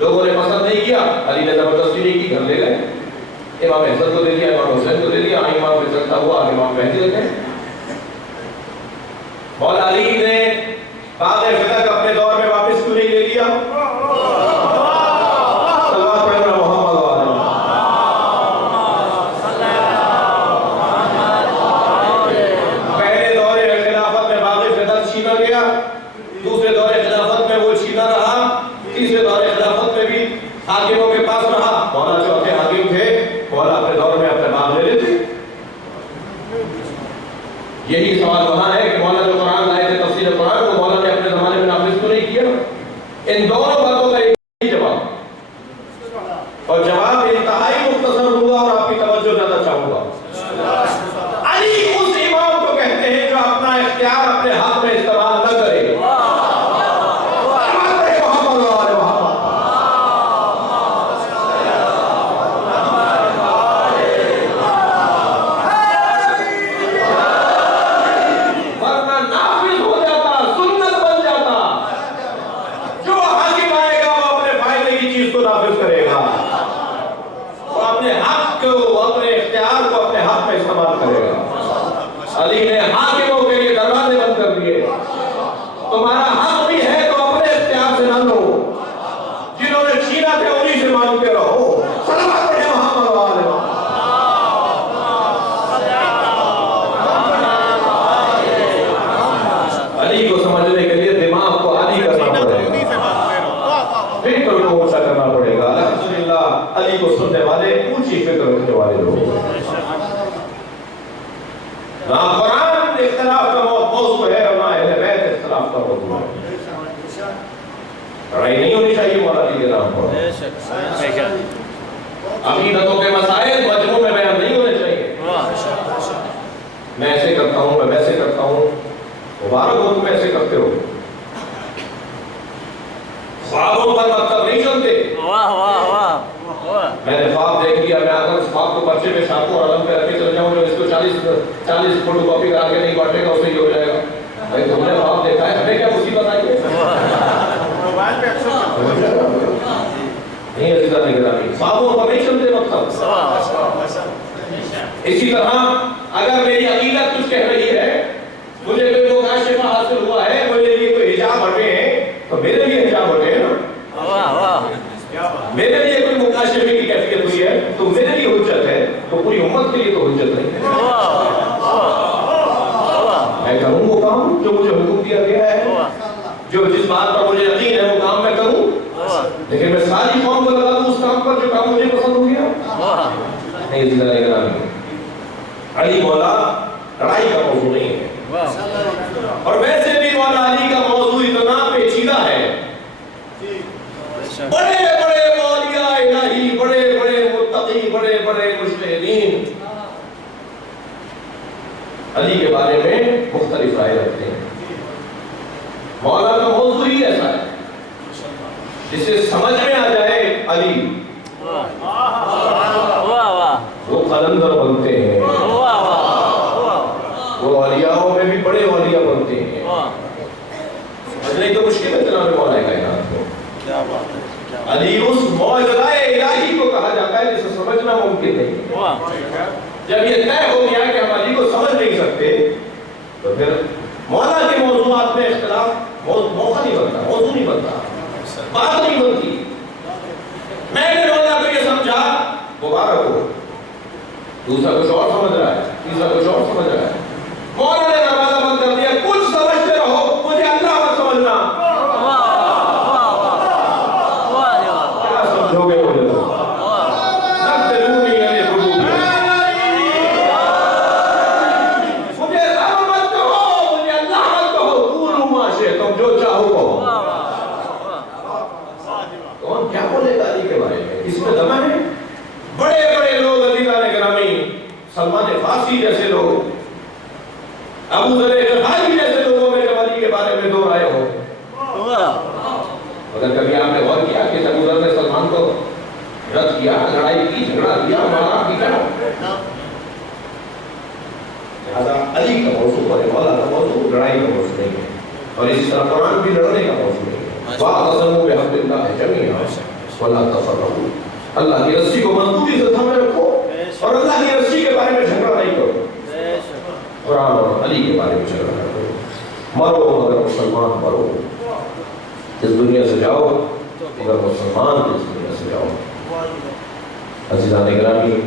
لوگوں نے پسند نہیں کیا، علی نے زبردستی نہیں کی، گھر لے گئے۔ امام حسن کو دے دیا، امام حسین کو دے دیا، امام پہ چلتا ہوا امام مہدی لے گئے۔ مولا علی نے باغ فتح اپنے دور میں واپس کیوں نہیں لے لیا؟ پہلے دور خلافت میں باغ فتح چھینا گیا، دوسرے دور خلافت میں وہ چھینا رہا، تیسرے دور خلافت میں بھی حاکموں کے پاس رہا۔ مولا چوتھے حاکم تھے، مولا اپنے دور میں اپنے باغ لے لیتے۔ یہی سوال وہاں ہے کہ مولا جو قرآن لائے تھے تفسیر قرآن وہ مولا نے اپنے زمانے میں نافذ کیوں نہیں کیا؟ ان دونوں باتوں کا ایک ہی جواب، اور جواب انتہائی مختصر ہوا اور آپ کی توجہ زیادہ چاہوں گا۔ علی اس امام کو کہتے ہیں جو اپنا اختیار اپنے حق میں استعمال نہ کرے۔ علی نے حاکموں کے لیے دروازے بند کر دیے، تمہارا حق بھی ہے تو اپنے اختیار سے نہ لو، جنہوں نے چھینا تھے انہی سے مانگتے رہو۔ صلوات پڑھیں محمد و آل محمد۔ علی کو سمجھنے کے لیے دماغ کو علی کرنا پڑے گا، فکر کو اونچا کرنا پڑے گا۔ الحمدللہ علی کو سننے والے اونچی فکر رکھنے والے لوگ۔ نہ قرآن اختلاف کا موضوع ہے اور نہ اہل بیت اختلاف کا موضوع ہے۔ لڑائی نہیں ہونی چاہیے مولا علی کے نام پر۔ عقیدتوں کے مسائل مجموع میں بیان نہیں ہونے چاہیے۔ میں ایسے کرتا ہوں، میں ویسے کرتا ہوں، مبارک ہو تم ایسے کرتے ہو۔ خوابوں پر مطلب نہیں چلتے۔ میں نے خواب دیکھ لیا، میں اگر اس خواب کو پرچے میں چھاپوں اور علم پہ رکھ کے چل جاؤں جو اس کو 40 فوٹو کاپی کرا کے نہیں بانٹے گا اسے یہ ہو جائے گا۔ بھائی تم نے خواب دیکھا ہے، ہمیں کیا مصیبت آئی ہے؟ نہیں عزیزہ نگرانی، خوابوں پر نہیں چلتے مطلب۔ اسی طرح اگر میری عقیدت کچھ کہہ رہی ہے، مجھے کوئی مکاشفہ حاصل ہوا ہے، میرے لیے کوئی حجاب ہٹے ہیں تو میرے لیے حجاب ہٹے ہیں نا۔ میرے لیے کوئی مکاشفے کی کیفیت ہوئی ہے تو میرے لیے حجت ہے، تو پوری امت کے لیے تو حجت نہیں ہے۔ میں کروں وہ کام جو مجھے حکم دیا گیا ہے، جو جس بات پر مجھے یقین ہے وہ کام میں کروں، لیکن میں ساری قوم کو لگا دوں اس کام پر جو کام مجھے پسند ہو گیا۔ نہیں عزیزہ نگرانی، علی مولا لڑائی کا موضوع نہیں ہے۔ اور میں مختلف رائے رکھتے ہیں. مولا کا موضوع ہی ایسا ہے جسے سمجھ میں آ جائے علی وہ قلندر بنتے ہیں، وہ اولیاءوں میں بھی بڑے اولیاء بنتے ہیں. سمجھنے تو مشکل ہے جناب مولا کائنات کو. علی اس معجزہ الہی کو کہا جاتا ہے جسے سمجھنا ممکن نہیں. جب یہ طے ہو گیا کہ ہم علی کو سمجھ نہیں سکتے تو پھر مولا کے موضوعات میں اختلاف موقع نہیں بنتا، موضوع نہیں بنتا، بات نہیں بنتی. میں نے مولا کو یہ سمجھا، مبارک ہو، دوسرا کچھ اور سمجھ رہا ہے، تیسرا کچھ اور سمجھ رہا ہے. مولا نے دروازہ بند کر دیا، کچھ سمجھتے رہو، مجھے اللہ مت سمجھنا. کیا سمجھو گے مجھے تو سلمان فارسی جیسے لوگ، ابو ذر غفاری جیسے لوگوں میں جب علی کے بارے میں دو رائے ہو. اگر کبھی آپ نے غور کیا کہ ابو ذر نے سلمان کو رد کیا، لڑائی کی، جھگڑا کیا، مارا پیٹا؟ لہذا علی کا موضوع اور مولا کا موضوع لڑائی کا موضوع نہیں ہے، اور اسی طرح قرآن بھی لڑنے کا موضوع نہیں ہے. واعتصموا بحبل اللہ جمیعا ولا تفرقوا. اللہ کی رسی کو مضبوطی سے تھامے رکھو اور اللہ کی رسی کے بارے میں جھگڑا نہیں کرو. قرآن اور علی کے بارے میں جھگڑا نہ کرو. مرو مگر مسلمان مرو. اس دنیا سے جاؤ مگر مسلمان اس دنیا سے جاؤ. عزیزان گرامی،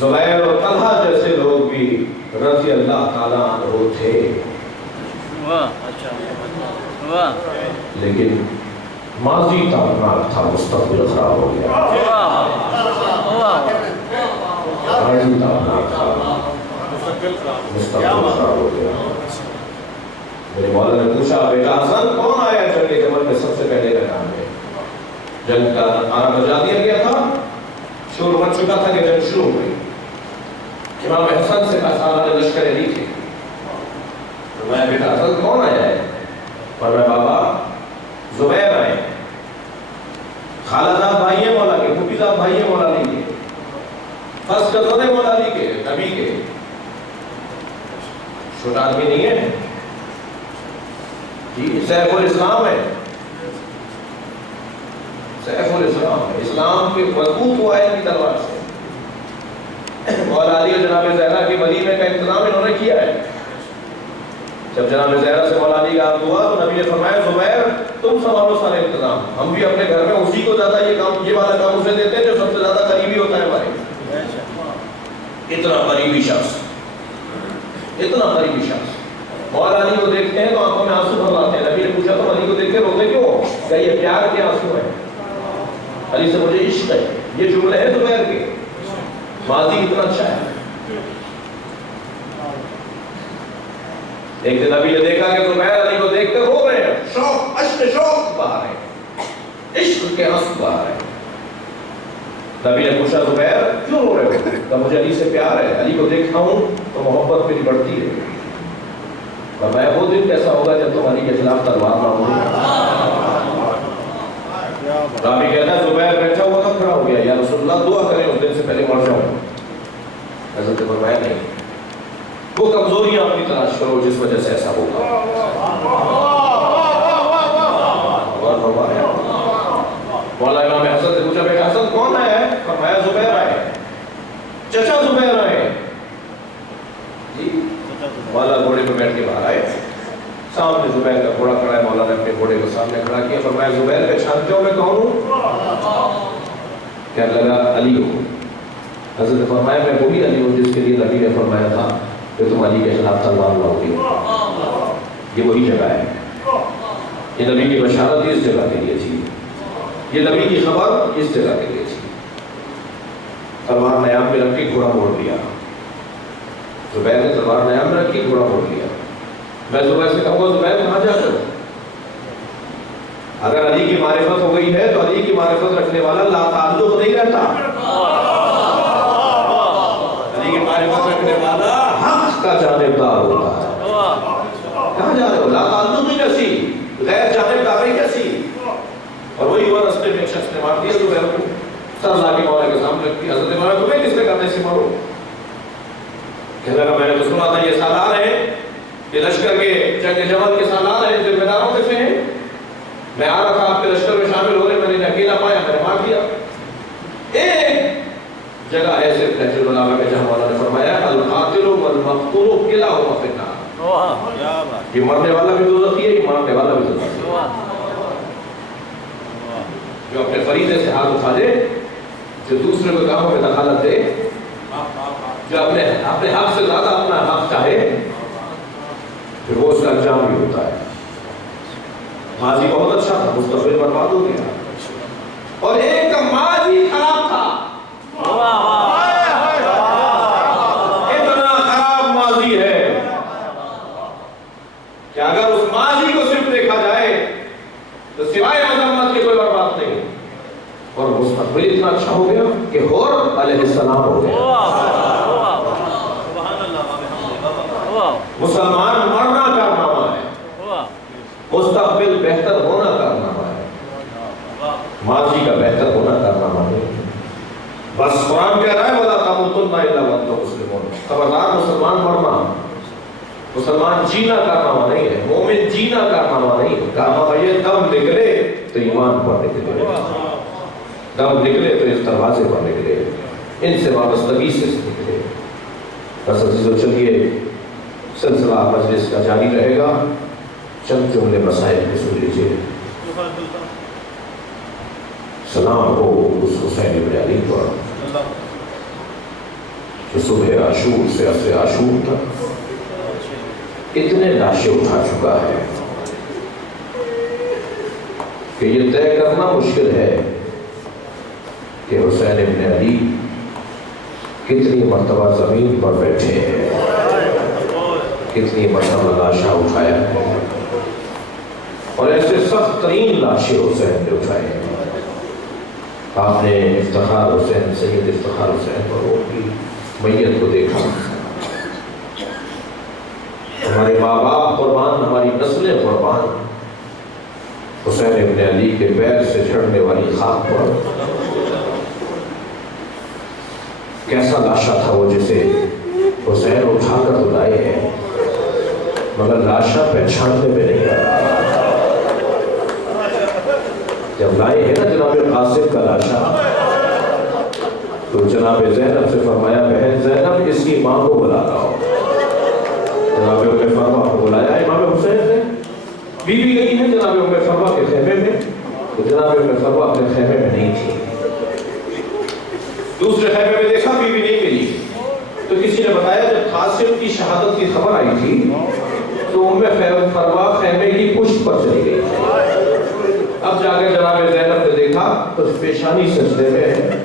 زبیر اور طلحہ جیسے لوگ بھی رضی اللہ تعالیٰ عنہ تھے، لیکن ماضی تابناک تھا، مستقبل خراب ہو گیا. ماضی تابناک تھا، مستقبل خراب ہو گیا. میرے مولا نے پوچھا، بیٹا حسن کون آیا جنگ جمل میں سب سے پہلے میدان میں؟ جنگ کا آرا بجا دیا گیا تھا، شور مچ چکا تھا کہ جنگ شروع ہو گئی. امام حسن سے کہا سالہ لشکر علی تھے. میں بیٹا حسن کون آیا ہے؟ فرمایا بابا زبیر آئے. خالہ بھائی ہیں مولا کے، پھوپھی صاحب بھائی ہیں مولا علی کے، فرسٹ کزن ہے مولا علی کے، نبی کے. چھوٹا آدمی نہیں ہے جی، سیف الاسلام ہے، سیف الاسلام ہے. اسلام کے مضبوط ہوا ہے ان کی تلوار سے. مولا علی اور جناب زہرا کے ولیمے کا انتظام انہوں نے کیا ہے. جب جناب زہرا سے مولا علی کا عہد ہوا تو نبی نے فرمایا زبیر تم سنبھالو سارے انتظام. ہم بھی اپنے گھر میں اسی کو زیادہ یہ والا کام اسے دیتے ہیں جو سب سے زیادہ قریبی ہوتا ہے ہمارے. اتنا قریبی شخص، اتنا قریبی شخص. مولا علی کو دیکھتے ہیں تو آنکھوں میں آنسو بھر آتے ہیں. نبی نے پوچھا تم علی کو دیکھ کے روتے کیوں؟ کیا یہ پیار کے آنسو ہیں؟ علی سے مجھے عشق ہے. یہ جملے ہیں زبیر کے. ماضی اتنا اچھا ہے. ایک دن نبی نے دیکھا کہ زبیر علی کو دیکھ کر رو رہے ہیں، شوق، اشک شوق بہا رہے ہیں، عشق کے آنسو بہا رہے ہیں. نبی نے پوچھا زبیر کیوں رو رہے ہو؟ کہ مجھے علی سے پیار ہے، علی کو دیکھتا ہوں تو محبت میری بڑھتی ہے. فرمایا وہ دن کیسا ہوگا جب تم علی کے خلاف تلوار مارو گے؟ رابی کہتا ہے زبیر بیٹھا ہوا تھا، کھڑا ہو گیا، یا رسول اللہ دعا کریں اس دن سے پہلے مر جاؤں. حضرت نے فرمایا نہیں، وہ کمزوریاں اپنی تلاش کرو جس وجہ سے ایسا ہوگا. مولا امام حسن سے پوچھا بیٹا حسن کون آیا ہے؟ فرمایا زبیر آئے. چچا زبیر آئے جی. مولا گھوڑے پہ بیٹھ کے باہر آئے، سامنے زبیر کا گھوڑا کھڑا ہے. مولا نے اپنے گھوڑے کو سامنے کھڑا کیا. فرمایا زبیر پہچانتے ہو میں کون ہوں؟ کہنے لگا علی ہو. حضرت نے فرمایا میں وہی علی ہوں جس کے لیے نبی نے فرمایا تھا کہ تم علی کے خلاف تلوار لاؤ گے. یہ وہی جگہ ہے. یہ نبی کی بشارت اس جگہ کے لیے تھی، یہ نبی کی خبر اس جگہ کے لیے تھی. تلوار نیام میں رکھ کے گھوڑا موڑ دیا. زبیر نے تلوار نیام میں رکھ کے گھوڑا موڑ دیا. میں زبیر سے کہوں گا زبیر کہاں جا کر؟ اگر علی کی معرفت ہو گئی ہے تو علی کی معرفت رکھنے والا لا تعلق نہیں رہتا. کا جانبدار ہوتا ہے. کہاں جا رہے ہو؟ لا تعلقی کیسی، غیر جانبداری کیسی. اور وہی ہوا رستے میں ایک شخص نے مار دیا زبیر کو، سر لا کے مولا کے سامنے رکھ دیا. حضرت مولا تمہیں کس نے کہا ایسے مارو؟ کہنے لگا میں نے تو سنا تھا یہ سالار ہیں، یہ لشکر کے جنگ جمل کے سالار ہیں، ذمہ داروں میں سے ہیں. میں آ رہا تھا آپ کے لشکر میں شامل ہو رہے، میں نے اکیلا پایا، میں نے مار دیا. ایک جگہ ہے صرف نہج البلاغہ میں جہاں مولا نے فرمایا القاتل والمقتول کلاہما فی النار. یہ مرنے والا بھی دوزخی ہے، یہ مارنے والا بھی دوزخی ہے. جو اپنے فریضے سے ہاتھ اٹھا دے، جو دوسرے کو کاموں میں دخالت دے، جو اپنے حق سے زیادہ اپنا حق چاہے، پھر وہ اس کا انجام بھی ہوتا ہے. ماضی بہت اچھا تھا، مستقبل برباد ہو گیا. اور ایک کا ماضی خراب تھا، اتنا خراب ماضی ہے کہ اگر اس ماضی کو صرف دیکھا جائے تو سوائے مذمت کے کوئی اور بات نہیں. اور مستقبل اتنا اچھا ہو گیا کہ حور علیہ السلام ہو گیا. مسلمان مرنا کارنامہ ہے، مستقبل بہتر ہونا کارنامہ ہے، ماضی کا بہتر ہونا کارنامہ نہیں. بس قرآن کہہ رہا ہے وَلَا تَمُوتُنَّ إِلَّا وَأَنْتُم مُسْلِمُونَ. خبردار مسلمان مرنا، مسلمان جینا کارنامہ نہیں ہے، مومن جینا کارنامہ نہیں ہے. کارنامہ یہ دم نکلے تو ایمان پر نکلے، دم نکلے تو اس دروازے پر نکلے، ان سے وابستگی سے نکلے. بس عزیزو چلیے سلسلہ مجلس کا جاری رہے گا. چند جملے مسائل میں سن لیجیے. سلام ہو اس حسین ابن علی پر جو صبح عاشور سے عصر عاشور تک اتنے لاشیں اٹھا چکا ہے کہ یہ طے کرنا مشکل ہے کہ حسین ابن علی کتنی مرتبہ زمین پر بیٹھے ہیں، کتنی مرتبہ لاشیں اٹھایا ہے. اور ایسے سخت ترین لاشیں حسین نے اٹھائے ہیں. آپ نے افتخار حسین، سید افتخار حسین پر ان کی میت کو دیکھا. ہمارے ماں باپ قربان، ہماری نسلیں قربان حسین ابن علی کے پیر سے جھڑنے والی خاک پر. کیسا لاشا تھا وہ جسے حسین اٹھا کر تو لائے ہیں، مگر لاشا پہچاننے میں نہیں آ رہا. جب لائے ہیں نا جناب قاسم کا لاشا تو جناب زینب سے فرمایا بہن زینب اس کی ماں کو بلا لاؤ. جناب ام فروا کو بلایا امام حسین نے. بیوی گئی ہے جناب ام فروا کے خیمے میں، تو جناب ام فروا اپنے خیمے میں نہیں تھی. دوسرے خیمے میں دیکھا بیوی نہیں ملی، تو کسی نے بتایا جب قاسم کی شہادت کی خبر آئی تھی تو ام فروا خیمے کی پشت پر چلی گئی. اب جا کر جناب زینب نے دیکھا تو پیشانی سجدے میں ہے،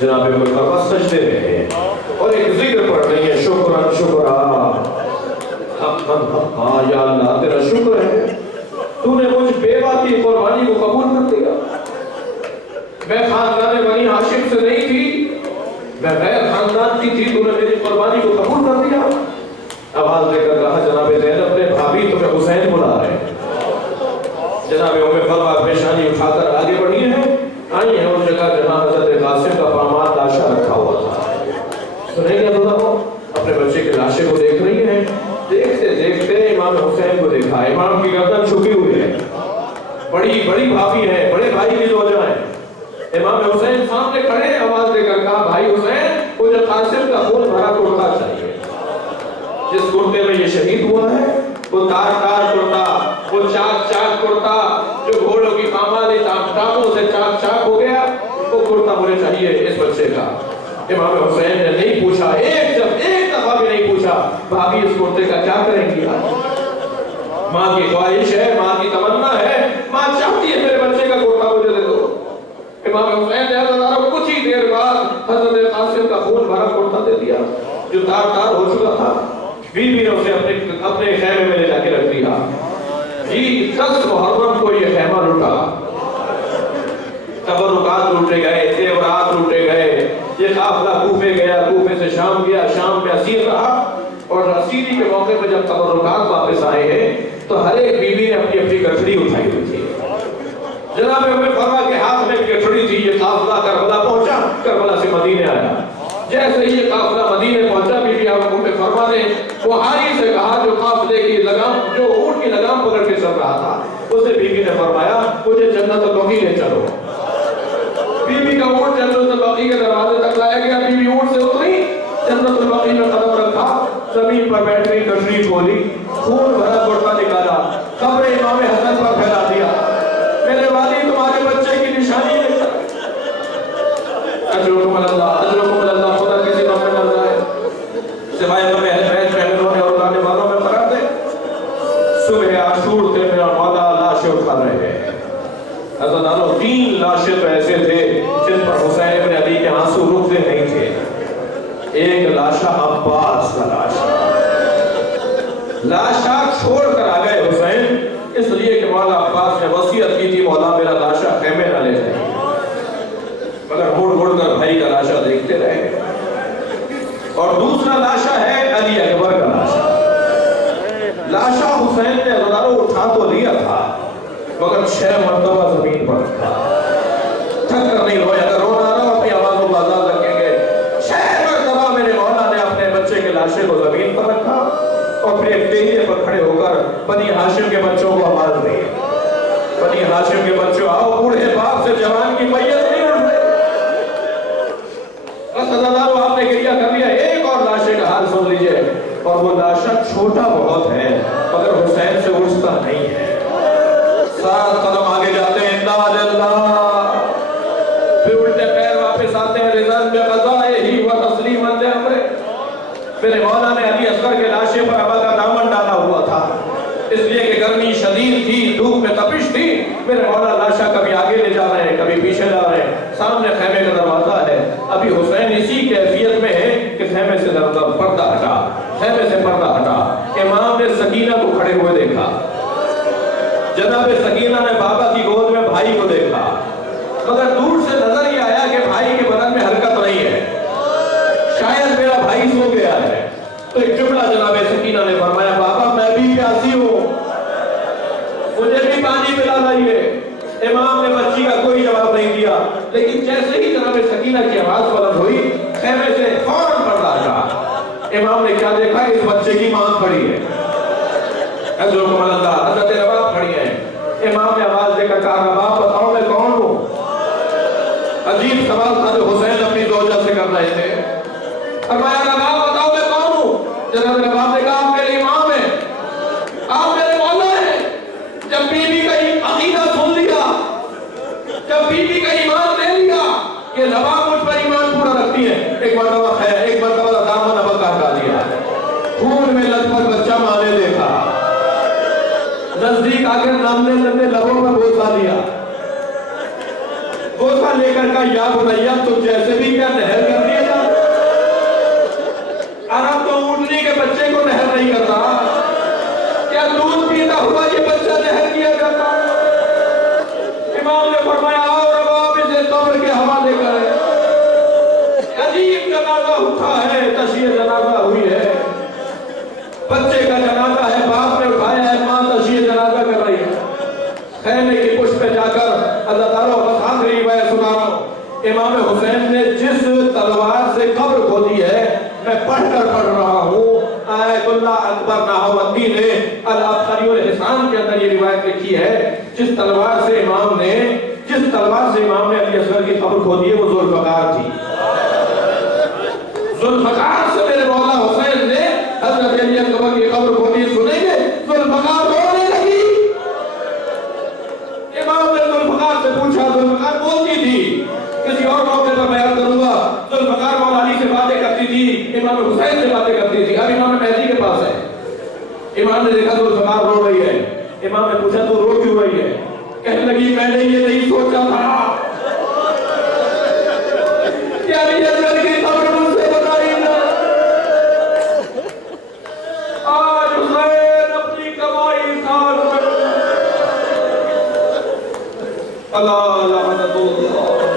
جناب ام فروا سجدے میں ہے اور ایک ذکر پڑھ رہی ہے شکرا شکرا حقا، یا اللہ تیرا شکر ہے تو نے مجھ بیوہ کی قربانی کو قبول کر دیا. میں خاندان بنی ہاشم سے نہیں تھی، میں غیر خاندان کی تھی، تو نے میری قربانی کو قبول کر دیا. آواز دے کر کہا جناب زینب نے بھابھی تمہیں حسین بلا رہے ہیں. جناب ام فروا پیشانی اٹھا کر آگے بڑھی ہیں، آئی ہیں اس جگہ جہاں حضرت قاسم کا پامال لاشا رکھا ہوا تھا. سنیں گے تو اپنے بچے کے لاشے کو دیکھ رہی ہیں. دیکھتے دیکھتے امام حسین کو دیکھا. امام کی گردن چھپی ہوئی ہے، بڑی بڑی بھابھی ہے، بڑے بھائی کی زوجہ ہے. امام حسین سامنے کھڑے ہیں. آواز دے کر کہا بھائی حسین مجھے قاسم کا خون بھرا کرتا چاہیے. جس کرتے میں یہ شہید ہوا ہے وہ تار تار کرتا، وہ چاک چاک کرتا جو گھوڑوں کی پامالی ٹاپوں سے چاک چاک ہو گیا، وہ کرتا مجھے چاہیے اس بچے کا. امام حسین نے نہیں پوچھا، ایک دفعہ بھی نہیں پوچھا بھابھی اس کرتے کا کیا کریں گی. ماں کی خواہش ہے، ماں کی تمنا ہے، ماں چاہتی ہے میرے بچے کا کرتا مجھے دے دو. امام حسین نے حضرت کچھ ہی دیر بعد حضرت قاسم کا خون بھرا کرتا دے دیا جو تار تار ہو چکا تھا. بیوی نے اسے اپنے خیمے میں لے جا کے رکھ دیا. جی 10 محرم کو یہ خیمہ لوٹا، تبرکات لوٹے گئے، زیورات لوٹے گئے. یہ قافلہ کوفے گیا، کوفے سے شام گیا، شام میں اسیر رہا. اور رسیدی کے موقع پہ جب تبرکات واپس آئے ہیں تو ہر ایک بیوی نے اپنی اپنی گٹھڑی اٹھائی ہوئی تھی. جناب ام فرما کے ہاتھ میں ایک گٹھڑی تھی. یہ قافلہ کربلا پہنچا, کربلا سے مدینے آیا. جیسے ہی یہ قافلہ مدینے پہنچا, بی بی ام فرما نے بہاری سے کہا جو قافلے کی لگام, جو اونٹ کی لگام پکڑ کے چل رہا تھا, اسے بی بی نے فرمایا مجھے جنت البقیع لے چلو. بی بی کا اونٹ جنت البقیع کے دروازے تک لایا گیا. بی بی اونٹ سے اتری, جنت البقیع میں قدم رکھا, زمین پر بیٹھ گئی, گٹھڑی کھولی, خون بھرا گھٹنا نکالا, قبر امام حسن پر پھیلا دیا. میرے والد تمہارے بچے کی نشانی ہے. اجرکم اللہ, اجرکم اللہ. خدا کسی نام میں نہ جائے سوائے ہمیں اہل بیت پہلوں نے اور لانے والوں میں فرق دے. صبح عاشور تھے, میرا مولا لاشیں اٹھا رہے ہیں. حضرت عنہ 3 لاشیں تو ایسے تھے جن پر حسین ابن علی کے آنسو رکتے نہیں تھے. ایک لاشا عباس کا لاشا چھوڑ کر آ گئے حسین, اس لیے کہ مولا عباس نے وصیت کی تھی مولا میرا لاشا خیمے نہ لے جائے, مگر مڑ مڑ کر بھائی کا لاشا دیکھتے رہے. اور دوسرا لاشا ہے علی اکبر کا لاشا. لاشا حسین نے ہزاروں اٹھا تو لیا تھا مگر 6 مرتبہ زمین پر رکھا. تھک کر نہیں رویا, اگر رونا رہا اپنی آواز و بازار رکھیں گے. 6 مرتبہ میرے مولا نے اپنے بچے کے لاشے کو زمین پر رکھا اور پھر ایک ٹیلے پر کھڑے ہو کر بنی ہاشم کے بچوں کو آواز دی. بنی ہاشم کے بچوں آؤ, بوڑھے باپ سے جوان کی میت نہیں اٹھ رہے. بس ہزاروں آپ نے گریہ کر لیا. ایک اور لاشے کا حال سن لیجئے, اور وہ لاشا چھوٹا بہت ہے مگر حسین سے اٹھتا نہیں ہے. 7 قدم آگے جاتے ہیں, انداز اللہ, پھر الٹے پیر واپس آتے ہیں, رضان بے قضائے ہی و تسلیم اندے امرے. میرے مولا نے علی اصغر کے لاشے پر ابا کا دامن ڈالا ہوا تھا, اس لیے کہ گرمی شدید تھی, دھوپ میں تپش تھی. میرے مولا لاشا کبھی آگے لے جا رہے ہیں, کبھی پیچھے جا رہے ہیں. سامنے خیمے کا دروازہ ہے. ابھی حسین اسی کیفیت میں ہے کہ خیمے سے پردہ ہٹا, خیمے سے پردہ ہٹا. امام نے سکینہ کو کھڑے ہوئے دیکھا. جناب سکینہ نے بابا کی گود میں بھائی کو دیکھا, مگر دور سے نظر یہ آیا کہ بھائی کے بدن میں حرکت نہیں ہے, شاید میرا بھائی سو گیا ہے. تو ایک جملہ جناب سکینہ نے فرمایا, بابا میں بھی پیاسی ہوں, مجھے بھی پانی پلا لائیے. امام نے بچی کا کوئی جواب نہیں دیا, لیکن جیسے ہی جناب سکینہ کی آواز بلند ہوئی, خیمے سے فوراً پردہ ہٹا. امام نے کیا دیکھا, اس بچے کی ماں کھڑی ہے. حضرت رباب کھڑی ہے. امام نے آواز دے کر کہا, رباب بتاؤ میں کون ہوں. عجیب سوال تھا جو حسین اپنی زوجہ سے کر رہے تھے. فرمایا, رباب بتاؤ میں کون ہوں. جناب رباب نے کہا, آپ میرے امام ہیں, آپ میرے مولا ہیں. جب بی بی کا عقیدہ سن لیا, جب بی بی کا ایمان لے لیا کہ رباب مجھ پر ایمان پورا رکھتی ہے, ایک مرتبہ دامن ابا کا ہٹا دیا, خون میں لت پر بچہ ماں نے دیکھا, نزدیک آ کر نامنے نامنے لبوں پر بوسہ لیا. بوسہ لے کر کہا, یا بنیا تم جیسے بھی کیا نہر کر دیا جا. عرب تو اونٹنی کے بچے کو نہر نہیں کرتا, کیا دودھ پیتا ہوا یہ بچہ نہر کیا کرتا. امام نے فرمایا, آؤ رباب اسے قبر کے حوالے کرے. عجیب جنازہ اٹھا ہے, تشیع جنازہ ہوئی ہے, بچے کا جنازہ ہے, باپ نے اٹھایا ہے, ماں تشیع جنازہ کر رہی ہے. خیمے کی پشت پہ جا کر حضرت بس آخری روایت سنا رہا ہوں. امام حسین نے جس تلوار سے قبر کھودی ہے, میں پڑھ رہا ہوں, آیت اللہ اکبر نہاوندی نے الابصاری والحسان کے اندر یہ روایت لکھی ہے, جس تلوار سے امام نے علی اصغر کی قبر کھودی ہے وہ ذوالفقار تھی. ذوالفقار سے میرے مولا حسین نے حضرت علی اکبر کی قبر کھودی. سنیں گے, ذوالفقار رونے لگی. امام نے ذوالفقار سے پوچھا, ذوالفقار بولتی تھی, کسی اور موقع پر بیان کروں گا. ذوالفقار مولا علی سے باتیں کرتی تھی, امام حسین سے باتیں کرتی تھی. اب امام مہدی کے پاس ہے. امام نے دیکھا ذوالفقار رو رہی ہے. امام نے پوچھا, تو رو کیوں رہی ہے. کہنے لگی, میں نے یہ نہیں سوچا تھا کہ علی اصغر کی قبر مجھ سے بتائی نہ. آج حسین اپنی کمائی سال میں اللہ لعنت اللہ